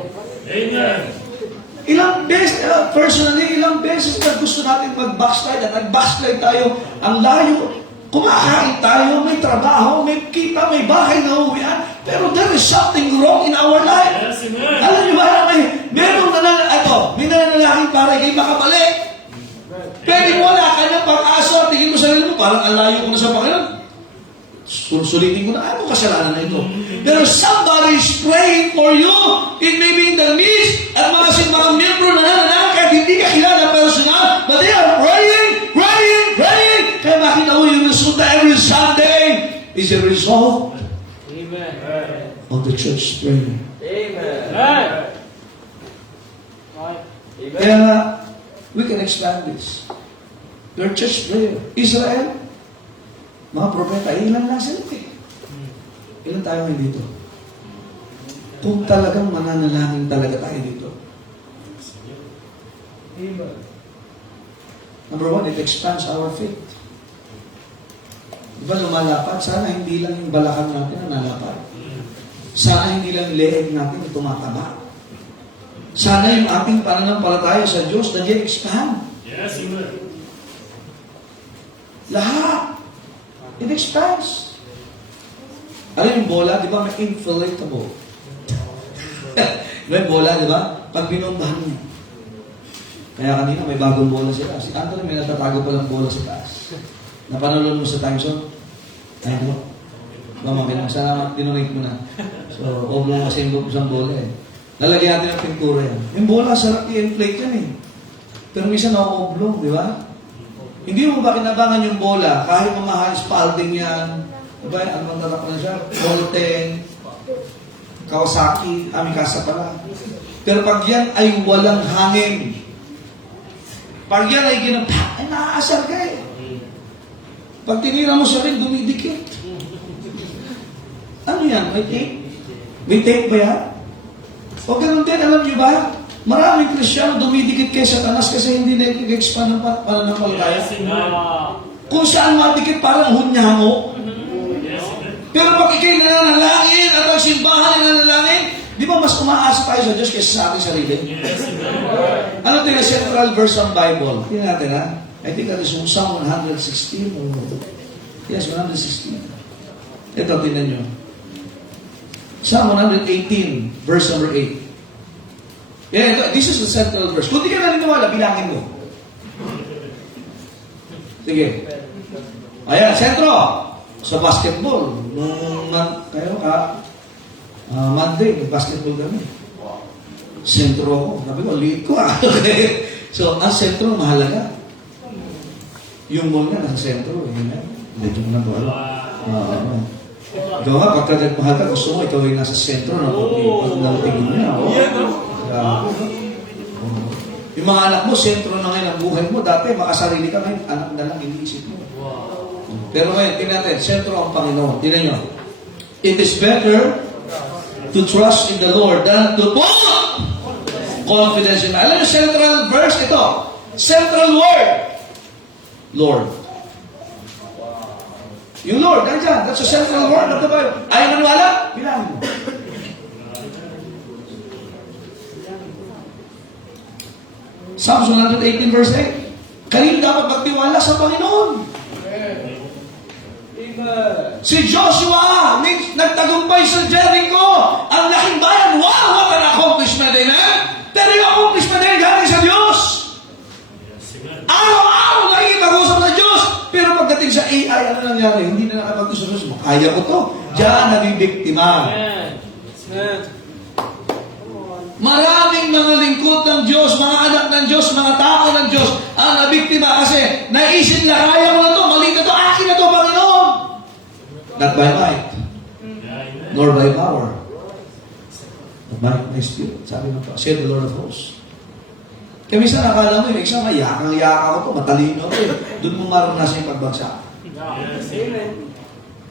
Amen. Ilang beses, personally, ilang beses na gusto natin mag-backslide at nag-backslide tayo. Ang layo, kumakain tayo, may trabaho, may kita, may bahay na uwian, pero there is something wrong in our life. Yes, amen. Alam niyo ba, may nananalangin para kayo makabalik. Pwede wala ka ng pag-asa, tingin mo sa sarili mo, parang alayo ko na sa Panginoon. Sulitin ko na, ano kasalanan na ito? Pero somebody is praying for you. It may be in the midst at mga miyembro na nananang kahit hindi ka kilala personal, but they are praying. Kaya makita mo yung resulta every Sunday is a result Amen. of the church prayer. Amen. Amen. Kaya we can expand this. Your church prayer. Israel, mga propeta, ilan lang sila eh. Ilan tayo ngayon dito? Kung talagang mananalangin talaga tayo dito. Number one, it expands our faith. Diba lumalapad? Sana hindi lang yung balakang natin na nalapad. Sana hindi lang leeg natin na tumataba. Sana yung ating pananampalataya sa Diyos na expand. Yes, Amen. Lahat. It expands. Ano yung bola? Di ba may inflatable? May bola, di ba? Pag binombahan niya. Kaya kanina may bagong bola sila. Si Anthony may natatago pa ng bola sa taas. Napanulon mo sa time zone? Ay, mo. Mamamay lang. Sana tinunay mo na. So, oblong kasi yung isang bola eh. Lalagyan natin ng pintura yan. Yung bola, sarap i-inflate yan eh. Pero minsan na-oblong, di ba? Hindi mo ba kinabangan yung bola? Kahit mamahal, Spalding yan. Diba? Ano bang tatak na siya? Golden, Kawasaki, Amikasa pala. Pero pag yan ay walang hangin, pag yan ay ginapa, ay naaasar ka eh. Pag tinira mo siya rin, dumidikit. Ano yan? May tape? May tape ba yan? O ganun din, alam niyo ba? Maraming Kristyano dumidikit kay Satanas kasi hindi na i-expand ng pananampalataya. Yes, Amen. Kung saan madikit, parang hunyango. Yes, Amen. Pero pag ikay nananalangin at ang simbahan ay nananalangin, di ba mas umaasa tayo sa Diyos kaysa sa ating sarili? Yes, Amen. Ano ito yung central verse ng Bible? Tingnan natin ha. I think that is Psalm 116. Yes, 116. Ito, tingnan nyo. Psalm 118, verse number 8. Yeah, this is the central verse. Kung di ka naniniwala, bilangin mo. Sige. Ayan, sentro. Sa basketball. Nung Monday, may basketball kami. Sentro ako. Sabi ko, lead ko ah. Okay. So, ang sentro, mahalaga. Yung mall nga, nasa sentro. Hindi ko na ba? Ikaw nga, pagka nagmahal ka, gusto mo, ikaw ay nasa sentro na pag-tingin niya. Yung mga anak mo, sentro na ngayon ang buhay mo. Dati, makasarili ka ngayon, anak na lang, iniisip mo. Pero ngayon, tingnan natin, sentro ang Panginoon. Tingnan nyo. It is better to trust in the Lord than to put confidence in man. Alam yung central verse, ito. Central word. Lord. Yung Lord, nandiyan. That's a central word of the Bible. Ayaw maniwala? Bilangin mo. Psalms 118 verse 8. Kanino dapat magtiwala sa Panginoon? Amen. Si Joshua, nagtagumpay sa Jericho. Ang laking bayan, wow, what an accomplishment, amen? Pero yung accomplishment ay galing sa Diyos. Yes, Amen. Araw-araw nakikipag-usap sa Diyos. Pero pagdating sa AI, ano nangyari? Hindi na nakapag-usap sa Diyos. Kaya ko to. Diyan nabibiktima. Amen. Amen. Maraming mga lingkod ng Diyos, mga anak ng Diyos, mga tao ng Diyos ang nabiktima kasi naisip na kaya mo na to, mali na to, akin na to, Panginoon. Not by might, Amen. nor by power, but by my spirit. Sabi ng said the Lord of hosts. Kaya minsan nakala mo yung exam, yakang-yaka ko to, matalino ko eh. Doon mo maranasan yung pagbagsak. Yes, Amen.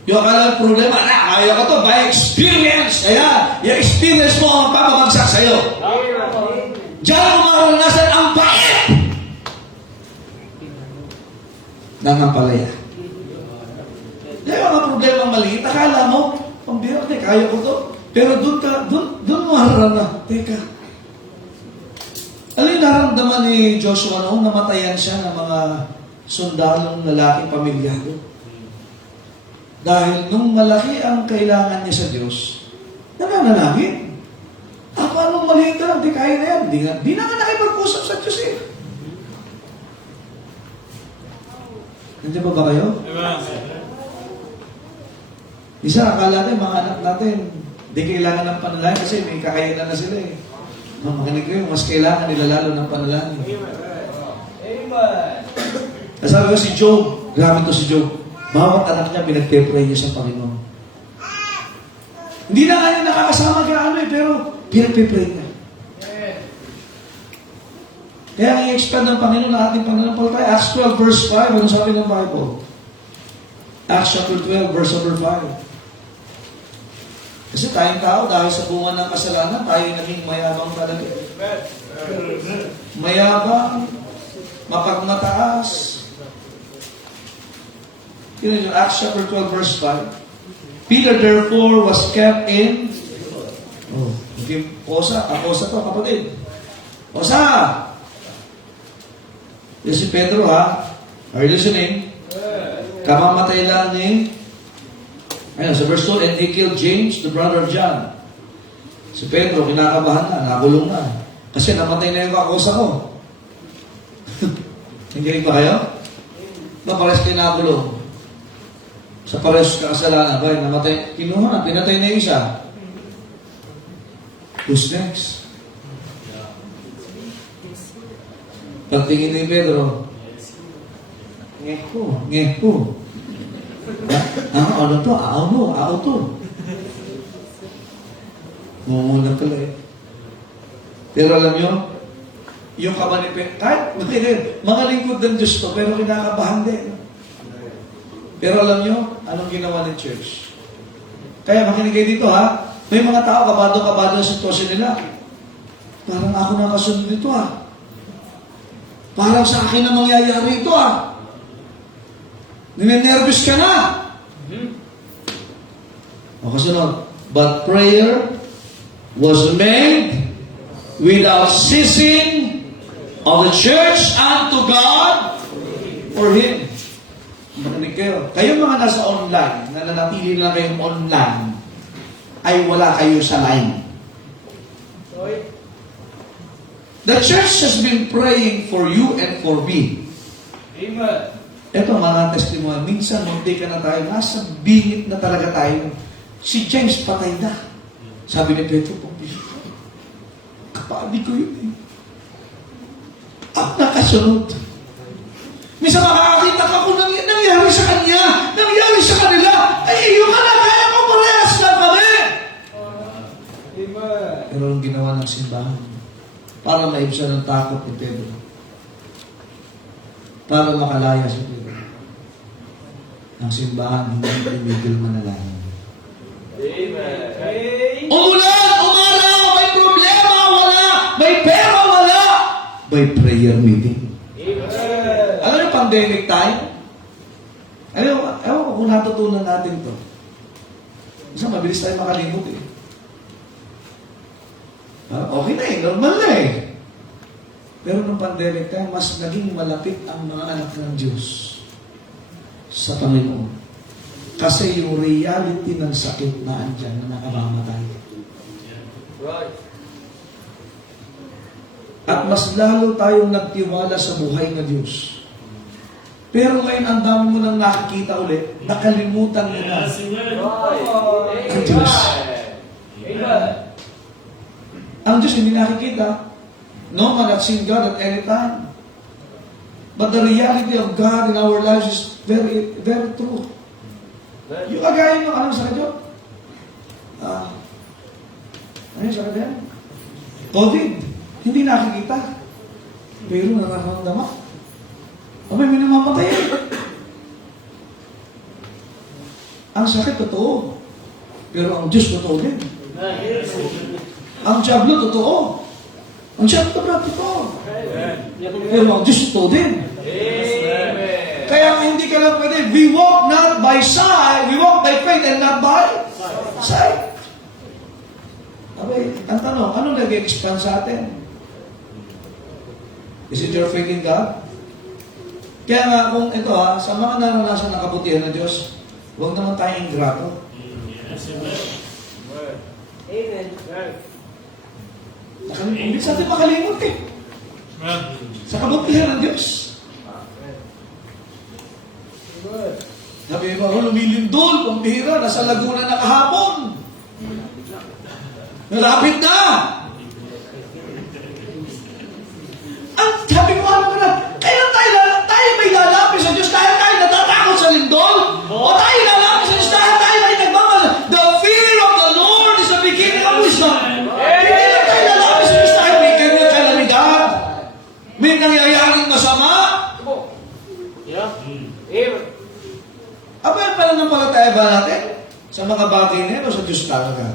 Yung akala problema, kaya ko to by experience. Kaya, yung experience mo ang pamabagsak sa'yo. Amen. Diyan mo maranasan ang pait ng ampalaya. Yung mga problema maliit, akala mo, pambira, kaya ko to. Pero doon mo harap na, teka, ano yung naramdaman ni Joshua noong namatayan siya ng mga sundalong lalaking pamilyado? Dahil nung malaki ang kailangan niya sa Diyos, nananalangin. Paano maliit ka lang, di kaya na yan. Di na nga nakipag-usap sa Diyos eh. Nandiyan ba kayo? Isa, akala natin, mga anak natin, di kailangan ng panalangin kasi may kakayanan na sila eh. Makinig kayo, mas kailangan nila lalo ng panalangin. Amen. Nasabi ko si Job, grabe to si Job. Bawat anak niya, pinagpe-pray niya sa Panginoon. Hindi na nga niya nakakasama kaya ano eh, pero pinagpe-pray niya. Kaya ang i-expand ng Panginoon na ating pananampalataya. Acts 12 verse 5, ano sabi ng Bible? Acts chapter 12 verse number 5. Kasi tayong tao, dahil sa bunga ng kasalanan, tayo naging mayabang talaga. Mayabang, mapagmataas. Yun yung Acts chapter 12 verse 5. Peter therefore was kept in Osa to kapatid. Osa! Yan si Pedro ha. Are you listening? Kamamatay lang ni ayun, sa verse 2, and he killed James, the brother of John. Si Pedro, kinakabahan na, nakulong na. Kasi namatay na yung kakosa ko. Hindi ba kayo? Pares kayo nakulong. Sa pares kasalanan, ba, namatay, kinuha na, pinatay na yung isa. Who's next? Pagtingin ni Pedro, ngeho. Ano to? Ao to. Mumuna pala eh. Pero alam nyo, yung kamanipin, kahit mga lingkod ng Diyos to, pero kinakabahan din. Pero alam nyo, anong ginawa ng church? Kaya makinig kayo dito ha, may mga tao kabado sa sitwasyon nila. Parang ako nakasunod dito ha. Parang sa akin na mangyayari ito ha. Ninenervous ka na. O kasunod, but prayer was made without ceasing of the church unto God for Him. Makinig kayo. Kayong mga nasa online, nananatili lang kayong online, ay wala kayo sa line. The church has been praying for you and for me. Amen. Ito mga testimony. Minsan, munti ka na tayo. Nasa bingit na talaga tayo. Si James patay na. Sabi ni Pedro, kapatid ko yun eh. At nakasunod. Minsan makakakita ka kung nangyari sa kanya, nangyari sa kanila. Ay, iyo ka na, kaya ko parehas na kami. Amen. Pero ang ginawa ng simbahan, para maibsan ang takot ni Pedro. Para makalaya si Pedro. Ang simbahan, hindi tumigil manalangin. Amen. Umulan, umaraw, may problema, wala. May pera, wala. By prayer meeting. Amen. Alam niyo, pandemic time? Ewan ko kung natutunan natin to. Kasi mabilis tayo makalimot eh. Okay na eh, normal na eh. Pero nung pandemic time, mas naging malapit ang mga anak ng Diyos sa Panginoon. Kasi yung reality ng sakit na andyan na nakamamatay. Right. At mas lalo tayong nagtiwala sa buhay ng Diyos. Pero ngayon, ang dami mo nang nakikita ulit, nakalimutan mo na. Right. Ang Diyos. Amen. Ang Diyos hindi nakikita. No man has seen God at any time. But the reality of God in our lives is very, very true. Yung kagaya nyo, anong sakit yun? Ano yung sakit yan? COVID. Hindi nakikita. Pero nakakamdaman. May minamamatay yan. Ang sakit totoo. Pero ang Diyos totoo din. Ang Diablo totoo. Ang Diablo totoo. Pero ang Diyos totoo din. Amen. Kaya hindi ka lang pwede, we walk not by sight, we walk by faith and not by sight. Okay, ang tanong, ano nag-expand sa atin? Is it your faith in God? Kaya nga, kung ito sa mga naranasan ng kabutihan ng Diyos, huwag naman tayong ingrato. Amen. Hindi sa atin makalimot eh. Sa kabutihan ng Diyos. Sabi mo, lumilindol, pambihira, nasa Laguna na kahapon. Malapit na! Ang sabi mo, ano ka na, kaya tayo may lalapit sa Diyos, dahil tayo natatakot sa lindol? O tayo lalapit sa Diyos, dahil tayo ay nagmamahal? The fear of the Lord is the beginning of wisdom. Hindi na tayo lalapit sa Diyos, dahil may ganyan kalamidad. May nangyayaring masama. Yeah. Amen. Aba yung pananampalataya ba natin? Sa mga bagay na yan o sa Diyos talaga?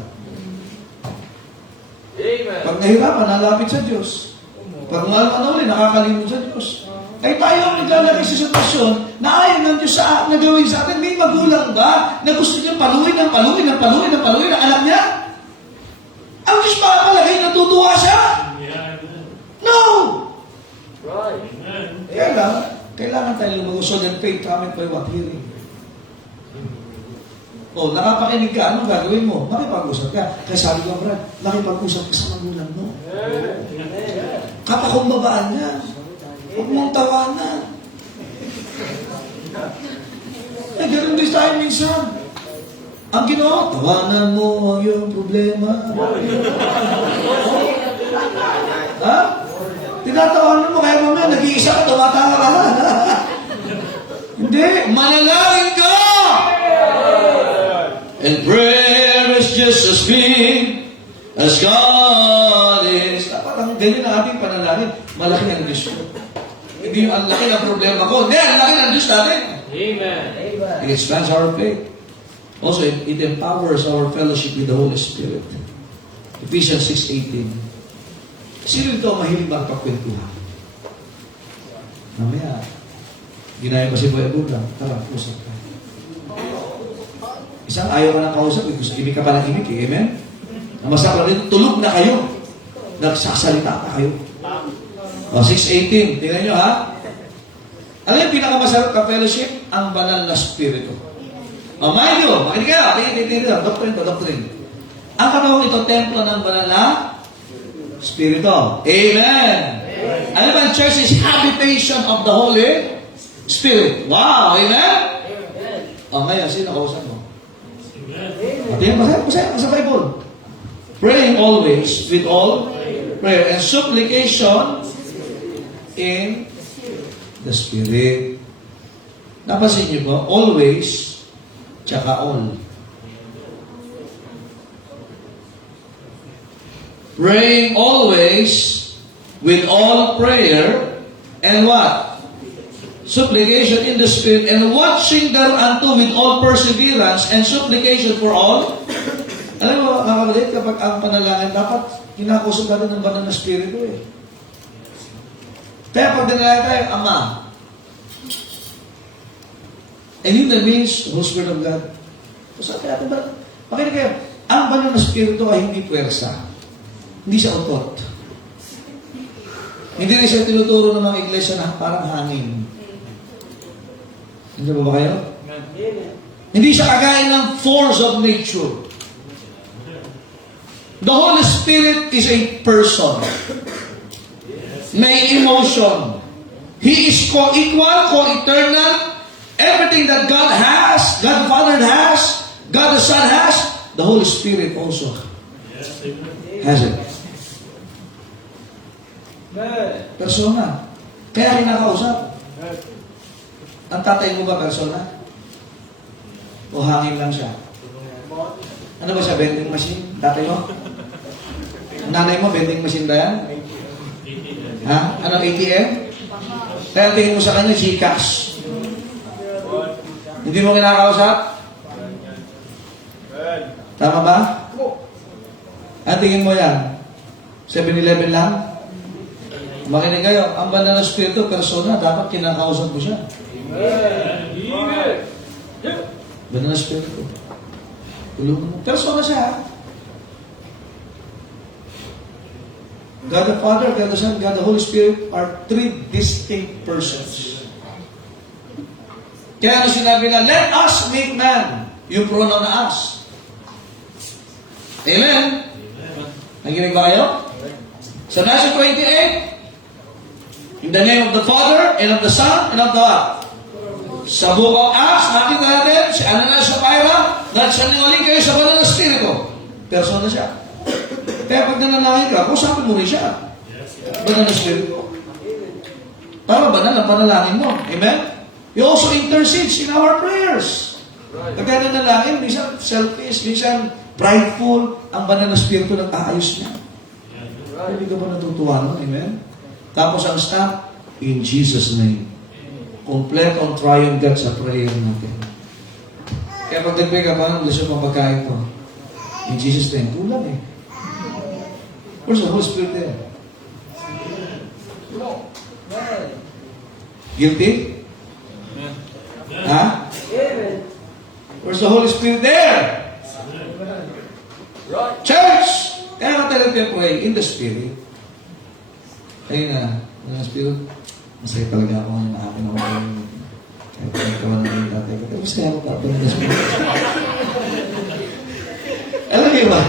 Amen. Pag nahirapan, nalapit sa Diyos. Pag mahal ulit, nakakalimot sa Diyos. Ay tayo ang naglalagay sa sitwasyon na ayaw ng Diyos na gawin sa atin. May magulang ba na gusto niya paluin ang anak niya? Ang Diyos makapalagay, natutuwa siya? Yeah, amen. No! Right. Amen. Kailangan tayo lumago. So that faith coming by what hearing. O, nakapakinig ka, anong gagawin mo? Makipag-usap ka. Kaya sabi ko, Brad, makipag-usap ka sa magulang mo. Kapakumbabaan niya. Huwag mong tawanan. Eh, ganun din tayo minsan. Ang ginawa, tawanan mo ang iyong problema. Ha? Tinatawanan mo, kaya mamaya nag-iisa ka, tumatawa ka na. Hindi, manalangin ka! And prayer is just as big as God is. Dapat ang ganyan ang ating panalangin. Malaki ang Diyos ko. Hindi yung ang laki ng problema ko. Hindi, ang laki ng Diyos natin. Amen. Amen. It expands our faith. Also, it empowers our fellowship with the Holy Spirit. Ephesians 6:18. Sino ito ang mahilig magpakwentuhan? Mamaya, ginaya ko si Boy Abuga. Tara, usap ka. Isang ayaw ka ng kausap, imik ka pa ng imik eh. Amen? Ang masarap rin, tulog na kayo. Nagsasalita na kayo. 6:18. Tingnan nyo ha. Ano yung pinakamasarap ka fellowship? Ang banal na spirito. Mind you, makinig kayo. Tingnan. Doctrine. Ang katawang ito, templo ng banal na spirito. Amen. Ano ba ang church is habitation of the Holy Spirit. Wow. Amen? Ngayon, sino kausap mo? Tingnan, sa Bible. Praying always with all prayer and supplication in the Spirit. Napansin niyo ba? Always, tsaka all. Praying always with all prayer and what? Supplication in the Spirit and watching thereunto with all perseverance and supplication for all. Alam mo, mga kapatid, kapag ang panalangin, dapat kinakusap natin ng banal na Espiritu eh. Kaya pag dinalangin tayo, Ama. And in the means, Holy Spirit of God. So sabi natin, makinig kayo, ang banal na Espiritu ay hindi puwersa. Hindi siya utot. Hindi rin siya tinuturo ng mga iglesia na parang hangin. Hindi ba kayo? Hindi siya kagaya ng force of nature. The Holy Spirit is a person. May emotion. He is co-equal, co-eternal. Everything that God has, God the Father has, God the Son has, the Holy Spirit also has it. Persona. Kaya kinakausap. Ang tatay mo ba persona? O hangin lang siya? Ano ba siya? Vending machine? Tatay mo? Nanay mo, vending machine ba yan? Ha? Anong ATM? Kaya tingin mo sa kanya, Gcash. Hindi mo kinakausap? Tama ba? Ang tingin mo yan? 7-Eleven lang? Makinig kayo, ang banal na spirito, persona, dapat kinakausap mo siya. Banal na spirito. Tulungan mo. Persona siya. God the Father, God the Son, God the Holy Spirit are three distinct persons. Kaya ano sinabi na, let us make man. Yung pronoun na us. Amen? Naginig ba kayo? Sa Matthew 28, in the name of the Father, and of the Son, and of the what? Sa bukang us, nakita natin, si Ananias sa Sapphira, nagsaningaling kayo sa banal na spirito. Persona siya. Kaya pag nanalangin ka, kusapin mo rin siya. Banal na spirito. Para banal ang panalangin mo. Amen? You also intercedes in our prayers. Kaya nanalangin, minsan selfish, minsan prideful, ang banal na spirito nag-aayos niya. Hindi ka ba natutuwa nun? Amen? Tapos ang stop, in Jesus' name. Complete on triumph God sa prayer natin. Kaya pag nag-pray ka, parang gusto pang pagkain ko. In Jesus' name, kulang eh. Where's the Holy Spirit there? Guilty? Ha? Where's the Holy Spirit there? Right. Church! Kaya ka talaga pray in the Spirit. Ayun na. In the Spirit. Masaya talaga ako ngayon na akin ako. Kaya pinagawa na yung tatay ko. Kaya masaya ako pa in the Spirit. Alam niyo ba?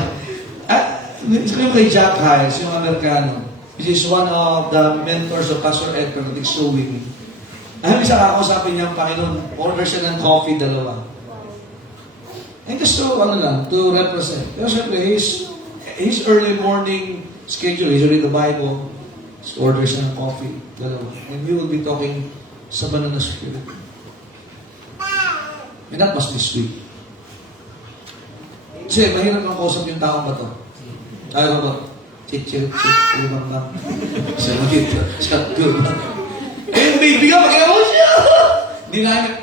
Sabi kay Jack Hyles, yung Amerikano, which is one of the mentors of Pastor Ed Benedict Stowing. Alam niyo, isa kakausapin niya ang Panginoon, order siya ng coffee, dalawa. And just to, to represent. Pero siyempre, his early morning schedule, he's read the Bible, just order siya ng coffee, dalawa. And we will be talking sa banal na spirit. And that must be sweet. Kasi mahirap ang kausap yung taong ba to? Ayaw ba? Chit, ibang lang. Siya dito. Siya good. Eh, baby ka, mag-iaw siya! Hindi namin.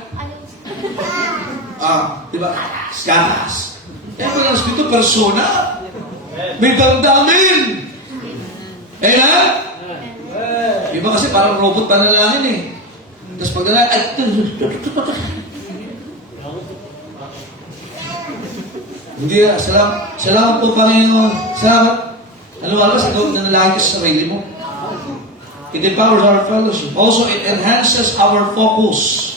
Di ba? Scatas. Eh, kung ang Espiritu, persona. May damdamin. Eh, na? Iba kasi parang robot panalangin eh. Tapos pag na, ay, hindi salamat po Panginoon. Salamat. Ano ba sa gawin na nalagi sa sarili mo? It empowers our fellowship. Also, it enhances our focus.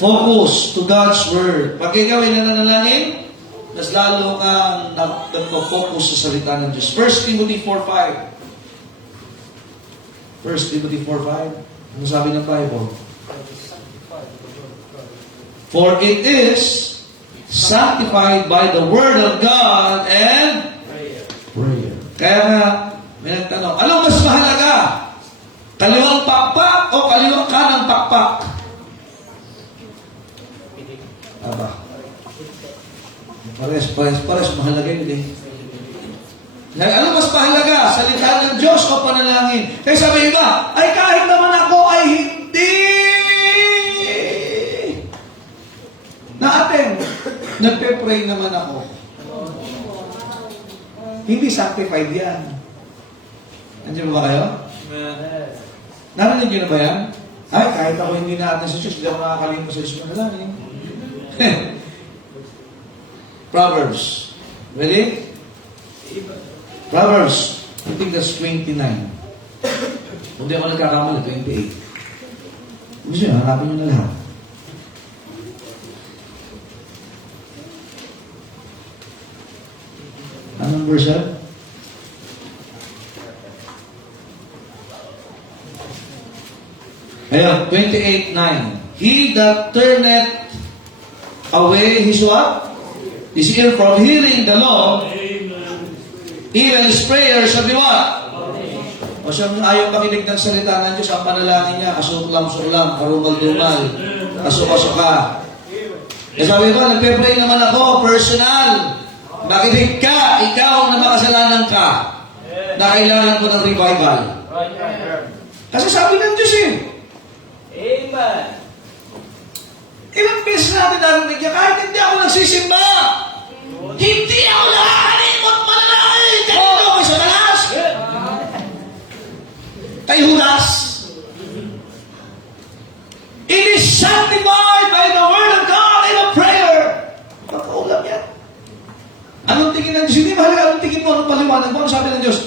Focus to God's Word. Pag ikaw ay nananalangin, mas lalo kang nagpo-focus sa salita ng Diyos. 1 Timothy 4:5. 1 Timothy 4:5. Ano sabi ng Bible? For it is sanctified by the Word of God and prayer. Kaya nga, may nagtanong, ano mas mahalaga? Kaliwang pakpak o kaliwang kanang pakpak? Aba. Pares mahalaga yun eh. Ano mas mahalaga? Salita ng Diyos o panalangin? Kaya sabi iba, ay kahit naman ako ay hindi na-attend. Nagpe-pray naman ako. Hindi sanctified yan. Nandiyan ba kayo? Narinig nyo na ba yan? Ay, kahit ako hindi na-attend sa church, hindi ako nakakalimot sa Diyos manalangin. Proverbs. Ready? Proverbs. I think that's 29. Hindi ako nagkakamali, 28. Gusto nyo, hanapin nyo na lahat. Anong verse yan? Ayan, 28:9. He that turneth away his what? His ear from hearing the law, even his prayer shall be what? O siya ayaw makinig ng salita ng Diyos, ang panalangin niya, asuklam-suklam, karumal-dumal, asuka-suka. E sabi ko, nagpe-pray naman ako, personal. Makinig ka, ikaw na makasalanan ka, na kailangan ko ng revival. Kasi sabi ng Diyos eh. Amen. Ilang beses natin narinig niya, kahit hindi ako nagsisimba, hindi ako nakakalimot manalangin. Ganito ako sa talas. Kay Judas. It is sanctified by the word of God in a prayer. Pagkaulam yan. Anong tingin ng Diyos? Hindi mahalaga anong tingin mo, anong paliwanag mo, anong sabi ng Diyos?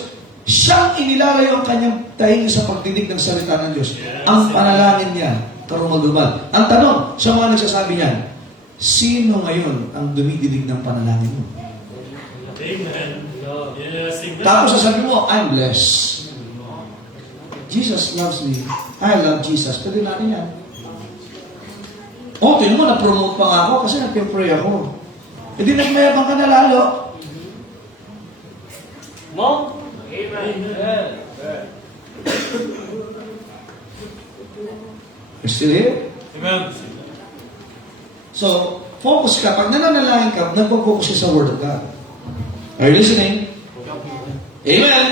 Siyang inilalayo ang kanyang tahinga sa pagdinig ng salita ng Diyos. Ang panalangin niya, karumal-dumal. Ang tanong sa mga nagsasabi niyan, sino ngayon ang dumidinig ng panalangin mo? Amen. Yes, amen. Tapos sasabi mo, I'm blessed. Jesus loves me. I love Jesus. Pwede natin yan. Tingnan mo, na-promote pa nga ako kasi nag-pray ako. E di nagmayabang ka na lalo. Mo? Amen. You're still here? Amen. So, focus ka. Pag nananalangin ka, nagpo-focus ka sa Word of God. Are you listening? Amen. Amen.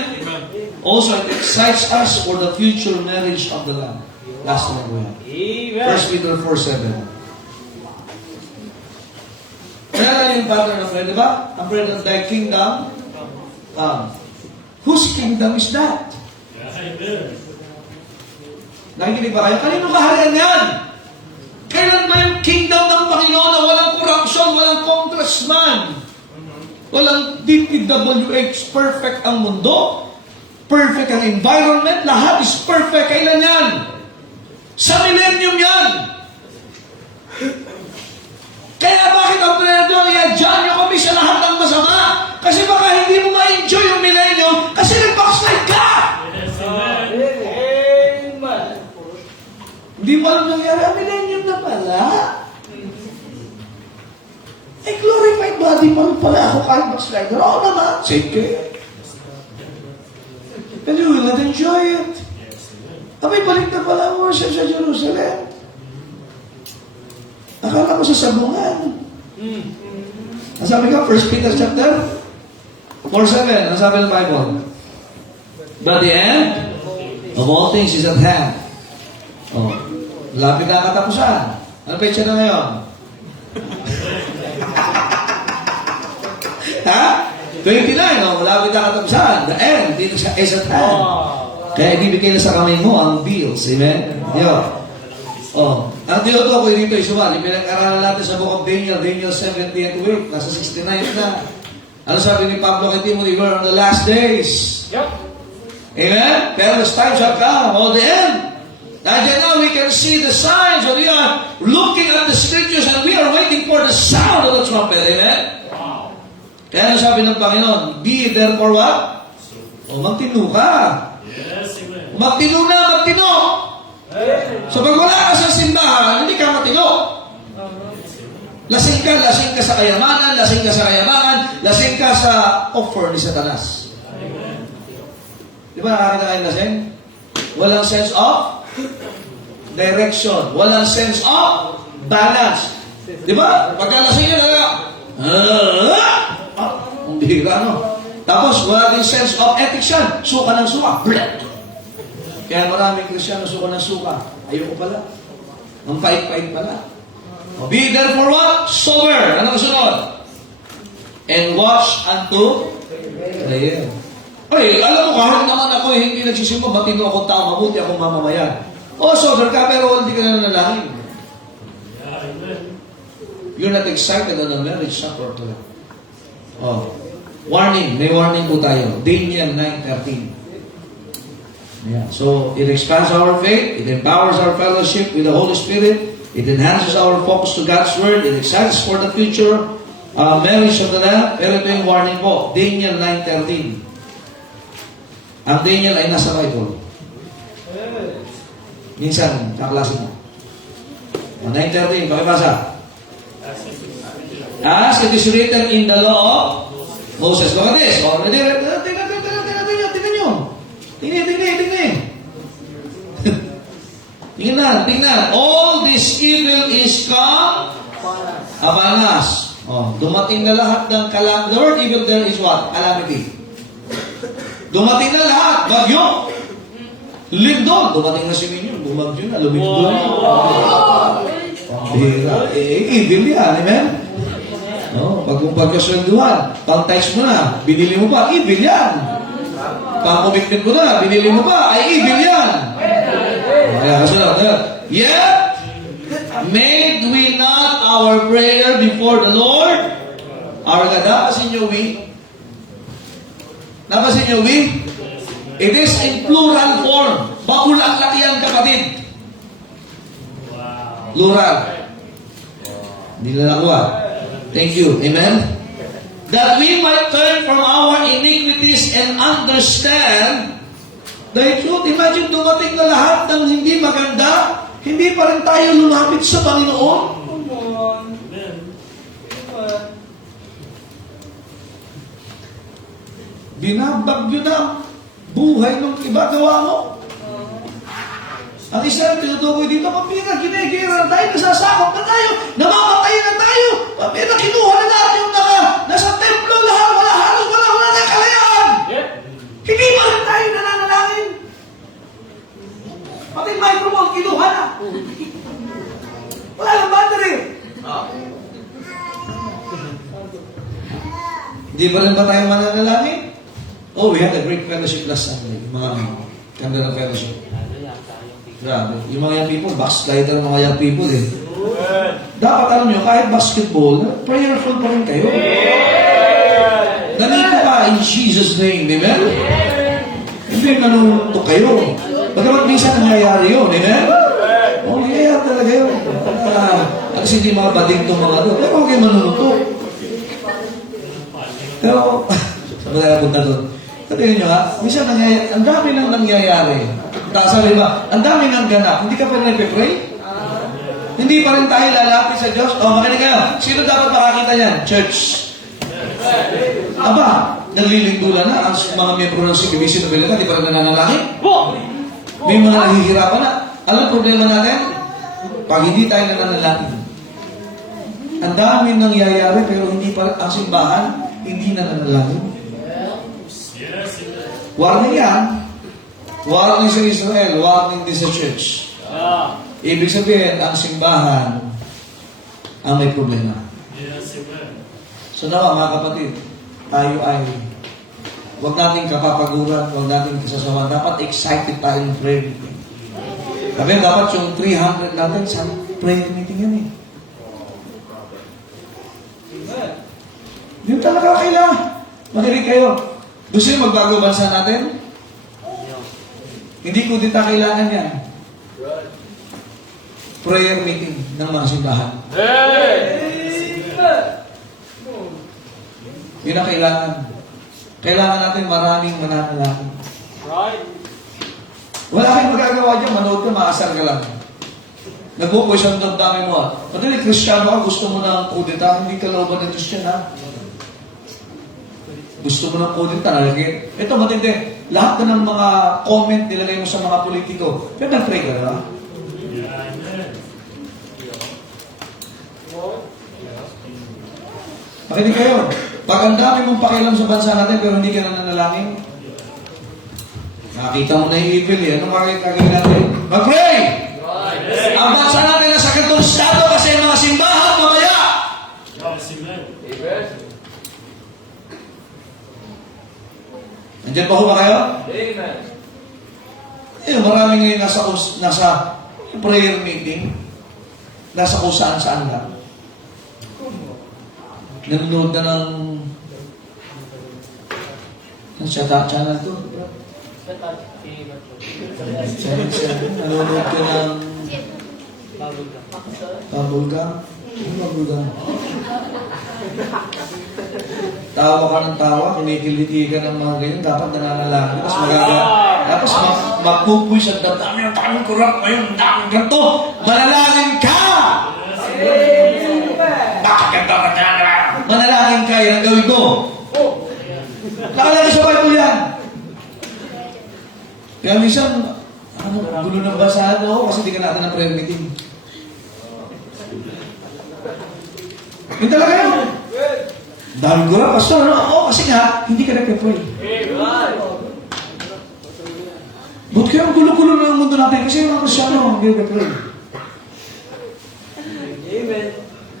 Also, it excites us for the future marriage of the Lamb. Last one we have. Amen. 1 Peter 4:7. Kaya lang yung pattern of prayer, di ba? Ang prayer ng thy kingdom come. Whose kingdom is that? Amen. Nakikinig ba kayo? Kanino kaharian yan? Kailan ba yung kingdom ng Panginoon na walang corruption, walang congressman, walang DPWH, perfect ang mundo, perfect ang environment, lahat is perfect. Kailan yan? Sa millennium yan! Kaya bakit ang prayer nyo, i-adjust nyo kami sa lahat ng masama? Kasi baka hindi mo ma-enjoy yung millennium kasi nag-backslide ka! Yes, amen. Amen. Hindi pa lang nangyari, ang millennium na pala. Eh, glorified body pa lang pala ako kahit backslider. Oo naman, save kayo. And you will not enjoy it. Abay, balik na pala ang worship sa Jerusalem. Akala ko sa sabungan. Ang sabi ka, 1 Peter chapter 4:7. Ang sabi ng Bible? But the end of all things is at hand. Oh, lapit na katapusan. Ano pa yung na ngayon? Ha? 29, oh, malapit na katapusan. The end is at hand. Kaya ibibigay na sa kamay mo ang bills. Amen? Yo. Oh, ang tinuto ko dito is one. Pinag-aralan natin sa book of Daniel, Daniel 70 and 8. Nasa 69 na. Ano sabi ni Pablo kay Timothy? We're on the last days. Yup. Amen? Pero as time shall come, all the end. Right now we can see the signs, and we are looking at the scriptures, and we are waiting for the sound of the trumpet. Amen? Wow. Kaya ano sabi ng Panginoon? Be therefore what? O, magtino ka. Yes, amen. Magtino na, magtino. So pag wala ka sa simbahan, hindi ka matino. Lasing ka sa kayamanan, lasing ka sa kayamangan, lasing ka sa offer ni Satanas. Di ba nakakita kayo lasing? Walang sense of direction. Walang sense of balance. Di ba? Pagka lasing yan, ang bihira, no? Tapos, wala din sense of ethics yan. Suka ng suka. Blah! Kaya maraming Kristyano suka ng suka. Ayoko pala. Ang pait-pait pala. Be therefore what? Sober. Anong sunod? And watch unto prayer. Ay, alam mo, kahit naman ako hindi nagsisimba, matino akong tao, mabuti akong mamamayan. Oh, sober ka, pero hindi ka na nanalangin. Amen. You're not excited on the marriage supper to them. Oh. Warning. May warning po tayo. Daniel 9:13. Yeah. So, it expands our faith. It empowers our fellowship with the Holy Spirit. It enhances our focus to God's Word. It excites for the future marriage of the Lamb. Pero ito yung warning po. Daniel 9:13. Ang Daniel ay nasa Bible. Minsan, kaklase mo. 9:13, pakibasa. As it is written in the law of Moses. Look at this. Tingnan. All this evil is come upon us. Oh, dumating na lahat ng calamity. The word evil there is what? Calamity. Dumating na lahat. Bagyo. Lindol. Dumating na si Minyo. Bumagyo na. Lumindol na. Bihira. Evil yan. Amen? No, pag pagkaswenduhan, pang-text mo na, binili mo pa, evil yan. Pang-commitment mo na, binili mo pa, ay evil yan. Kaya kasunod. Yet, made we not our prayer before the Lord? Our God. Napasin nyo, we? Napasin nyo, we? It is in plural form. Bakulaklak yan, kapatid. Wow. Plural. Hindi na nakuha. Thank you. Amen? That we might turn from our iniquities and understand the truth. Imagine dumating na lahat ng hindi maganda, hindi pa rin tayo lumapit sa Panginoon. Come on. Amen. Binabagyo na ang buhay ng iba gawa mo. Ang isa yung tinutukoy dito, pamina, ginigera na tayo, nasasakot na tayo, namamatay na tayo, pamina, kinuha na natin yung nasa templo lahat, wala na kalayaan. Yep. Hindi pa rin tayo nananalangin. Pati yung microphone, kinuha na. Wala nang battery. Hindi ba rin ba tayo mananalangin? Oh, we had a great fellowship last Sunday. Yung mga ganda ng fellowship. Grabe. Yung mga young people, backslider mga young people eh. Dapat alam nyo, kahit basketball, prayerful pa rin kayo. Nandito ka in Jesus' name. Amen? Hindi nanununtok kayo. Bagamat minsan nangyayari yun. Amen? Oh, nangyayari talaga yun. At hindi mga bading itong mga doon. Pero huwag kayo manununtok. Pero, sabi tayo punta doon. Sabihin nyo ha, minsan nangyayari, ang dami nang nangyayari. Sabi ba, ang dami nang ganap. Hindi ka pa rin nagpe-pray? Hindi pa rin tayo lalapit sa Diyos. O, makinig kayo. Sino dapat makakita yan? Church. Aba, naglilingdulan na ang mga miyembro ng CBC na Bilita, di pa rin nananalangin? May mga nahihirapan na. Alam problema natin? Pag hindi tayo nananalangin. Ang dami nangyayari pero hindi pa rin ang simbahan, hindi nananalangin. Yes, amen. Warning yan. Warning sa Israel, warning din sa church. Ibig sabihin, ang simbahan ang may problema. Yes, amen. So nawa, mga kapatid, tayo ay huwag natin kapapaguran, huwag natin kasasawan. Dapat excited tayo ng prayer meeting. Sabi, dapat yung 300 natin sa prayer meeting yan eh. Yun talaga kailangan. Makinig kayo. Gusto nyo magbago bansa natin? Hindi ko din kailangan yan. Prayer meeting ng mga simbahan. Yun ang kailangan. Kailangan natin maraming mananalangin. Wala kayong magagawa dyan, manood ka, maasar ka lang. Nagpupush ang damdamin mo. Pati Kristiyano ka, gusto mo ng kudeta, hindi ka looban ng Kristyan ha. Gusto mo ng kudeta, nalagay. Ito matindi, lahat na ng mga comment nilagay mo sa mga politiko. Pero nag-pray ka na. Yeah, amen. Makinig kayo. Pag ang dami mong pakialam sa bansa natin pero hindi ka nananalangin, nakita mo na yung evil eh. Anong makikagawin natin? Mag-pray! Ang bansa natin nasa ganitong estado kasi ang mga simbahan mamaya. Yes, amen. Nandiyan pa ho ba kayo? Maraming ngayon nasa prayer meeting, nasa kung saan-saan lang. Nanonood na ng channel to. Nanonood ka ng Bubblegum. Bubblegum. Tawa ka ng tawa, kinikiliti ka ng mga ganyan, dapat nananalangin. Tapos magpupuy sa dami ng daming kurap ngayon, daming ganito. Manalangin ka! Manalangin ka, yan ang gawin ko. Nakalagay sa Bible yan. Kaya minsan, gulo ng basahan mo kasi di ka natin ng prayer meeting. Yun talaga yun. Dami ko lang, pastor, no? Oo, kasi nga, hindi ka nagpe-pray. Ba't kaya ang gulo-gulo na ng mundo natin? Kasi yung mga Kristyano, hindi nagpe-pray.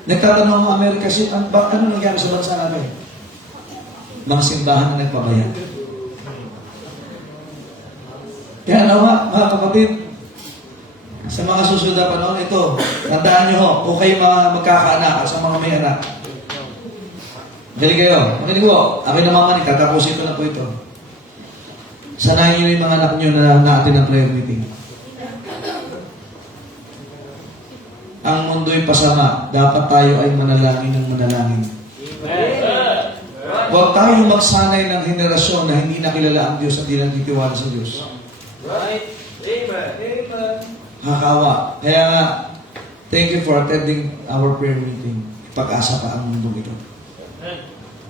Nagtatanong ang Amerika, ano nangyari sa bansa natin? Mga simbahan na nagpabayad. Kaya nawa, mga kapatid, sa mga susunod na panahon, ito, tandaan nyo ho, kung kayo mga magkakaanak at sa mga may anak. Galing kayo. Makinig po, akin na mama, tatapusin ko na po ito. Sanayin nyo yung mga anak nyo na natin ng prayer meeting. Ang mundo'y pasama, dapat tayo ay manalangin ng manalangin. Huwag tayo magsanay ng henerasyon na hindi nakilala ang Diyos at hindi nagtitiwala sa Diyos. Hakawa. Kaya nga, thank you for attending our prayer meeting. Pag-asa pa ang mundo ito.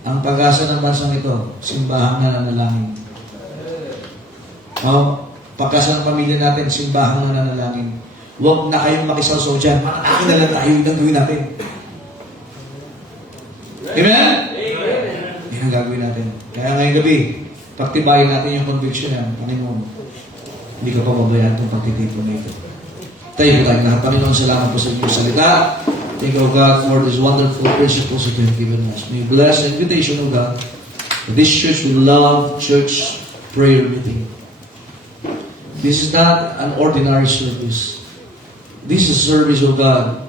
Ang pag-asa ng bansang ito, simbahan na nanalangin. Pag-asa ng pamilya natin, simbahan na nanalangin. Huwag na kayong makisawsaw dyan. Manatangin na lang tayo yung gagawin natin. Amen? Yan ang gagawin natin. Kaya ngayong gabi, pagtibayin natin yung conviction yan. Panginoon, hindi ka pa mabayaan itong pagtitipon na ito. Tayo po tayo lahat. Panginoon, salamat po sa inyong salita. Thank you, O God, for these wonderful principles that you have given us. May you bless the invitation, O God, that this church will love church prayer meeting. This is not an ordinary service. This is a service, O God,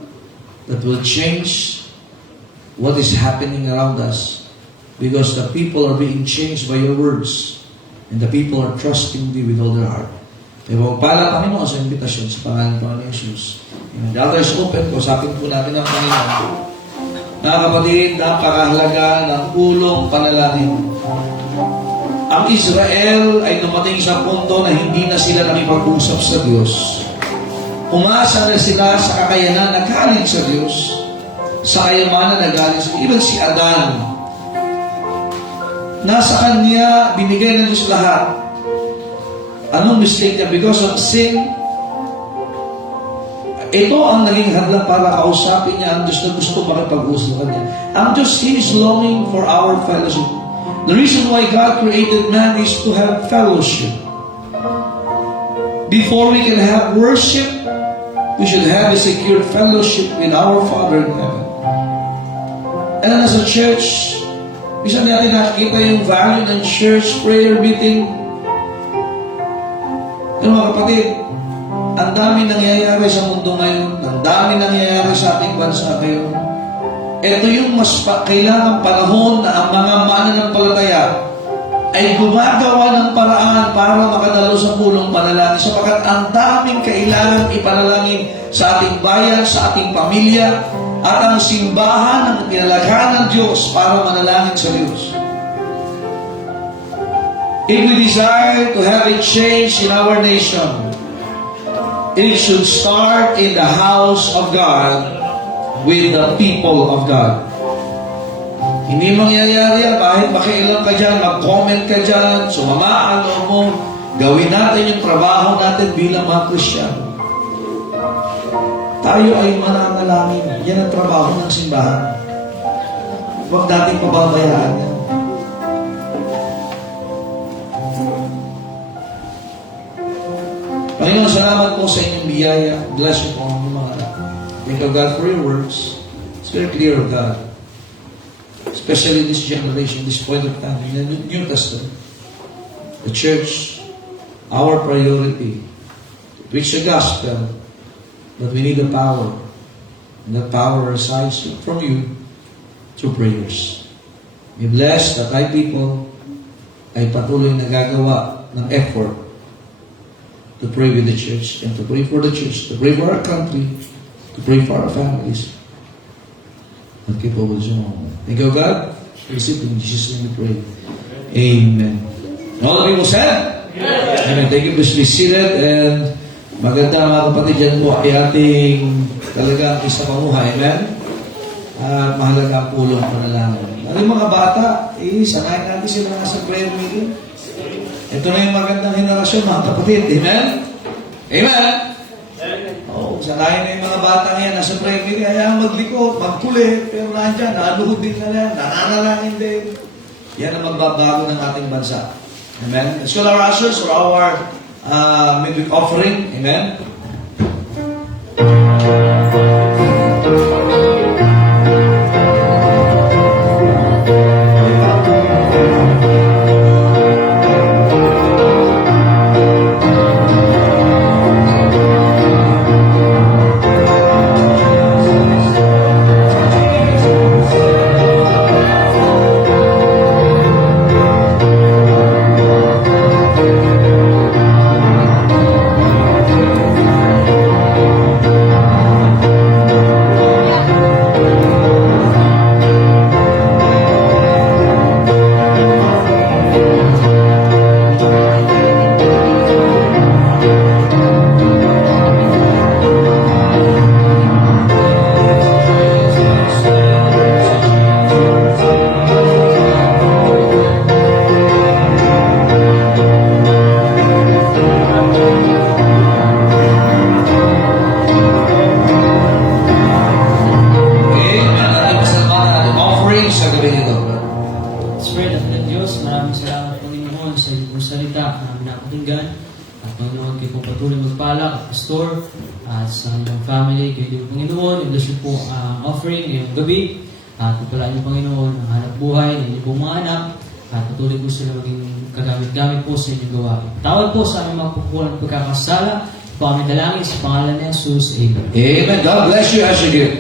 that will change what is happening around us, because the people are being changed by your words, and the people are trusting thee with all their heart. Kaya pala, Panginoon, sa invitasyon sa pangalan ng Panginoon Jesus. And the altar is open. Kusapin po natin ang Panginoon. Mga kapatid, napakahalaga ng ulong panalangin. Ang Israel ay dumating sa punto na hindi na sila nakipag-usap sa Diyos. Umasa na sila sa kakayanan na galing sa Diyos, sa kayamanan na galing sa Diyos. Even si Adan, nasa kanya, binigay ng Diyos lahat. Anong mistake niya? Because of sin, ito ang naging hadlang para kausapin niya ang Diyos na gusto makipag-usap sa kanya. Ang Diyos, He is longing for our fellowship. The reason why God created man is to have fellowship. Before we can have worship, we should have a secure fellowship with our Father in heaven. And as a church, bisa natin nakikita yung value ng church prayer meeting. Pero mga kapatid, ang dami nangyayari sa mundo ngayon, ang dami nangyayari sa ating bansa ngayon. Ito yung mas kailangan panahon na ang mga mananampalataya ay gumagawa ng paraan para makadalo sa pulong panalangin, sapagkat ang daming kailangan ipanalangin sa ating bayan, sa ating pamilya, at ang simbahan ang pinalaghan ng Diyos para manalangin sa Diyos. If we desire to have a change in our nation, it should start in the house of God with the people of God. Hindi mangyayari yan kahit makialam ka dyan, mag-comment ka dyan, sumama ang loob mo, gawin natin yung trabaho natin bilang mga Kristyano. Tayo ay mananalangin. Yan ang trabaho ng simbahan. Huwag natin pababayaan yan. Panginoon, salamat po sa inyong biyaya. Bless you po ang mga anak. Thank you, God, for your words. It's very clear, God. Especially this generation, this point of time, in the New Testament. The church, our priority, to preach the gospel, but we need the power. And that power resides from you through prayers. We bless that thy people ay patuloy na gagawa ng effort to pray with the church and to pray for the church, to pray for our country, to pray for our families. And keep over the moment. Thank you, God. Receive in Jesus' name we pray. Amen. And all the people said? Yes. Amen. Thank you. Please be seated. And maganda mga kapatid, dyan po ay ating talagang isa pamuhay. Amen. At mahalaga ang pulong panalangin. Ang mga bata, sanayin natin sila sa prayer meeting. Ito na yung magandang henerasyon, mga kapatid. Amen? Amen? Sanayin na yung mga bata yan, nasa prayer meeting, hayaan maglikot, magkulit, pero nandyan, naluhod din na yan, nananalangin din. Yan ang magbabago ng ating bansa. Amen? Let's call our ushers for our midweek offering. Amen? At Panginoon, kayo po patuloy magpala at pastor at sa inyong family. Kayo din, Panginoon, i-bless niyo po ang offering ngayong gabi. At pagpalaan niyo, Panginoon, ang hanap buhay ng inyong pong mga anak. At patuloy po sila maging kagamit-gamit po sa inyong gawa. Tawad po sa aming mga pupulang pagkakasala. Po aming dalangin sa pangalan ni Jesus. Amen. Amen. God bless you as you give.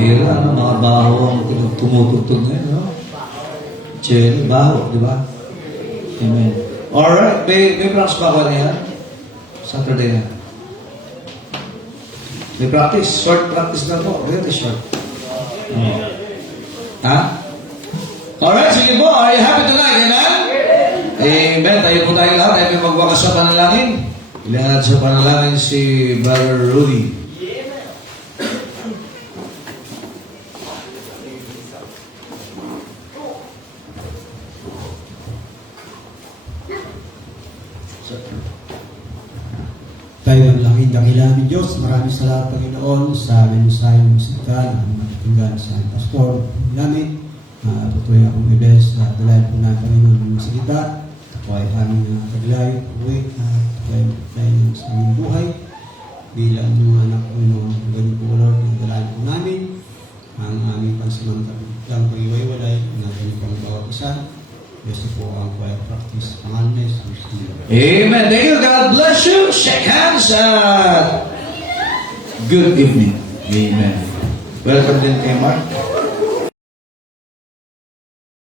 Hira, ano, mga baho ang tumutugtog ngayon, no? Cherry, baho, di ba? Amen. Alright, may practice ba ako na yan? Saturday na. May practice, short practice na po. Really short. Ha? Alright, sige po. Are you happy tonight? Amen? Amen. Tayo po tayo lahat. Tayo may magwakas sa panalangin. Ilangan sa panalangin si Brother Rudy. Tayo ang langit dakilamin Diyos. Maraming salamat Panginoon sa mensahe musikal na matutunggan sa pastor namin. Patuloy akong i-bless sa dalayan po na Panginoon ng salita. Ako ay aming paglayo, uwi, tayo sa aming buhay. Bilang mga anak ko Panginoon, ganyan po Lord, ang dalayan po namin. Ang aming pansamantalang pag-iwaywalay, na ganyan po ang bawat isa. Yes po ang choir practice. Pangalan na Jesus. Amen. Thank you. God bless you. Shake hands. Good evening. Amen. Welcome din kay Mark.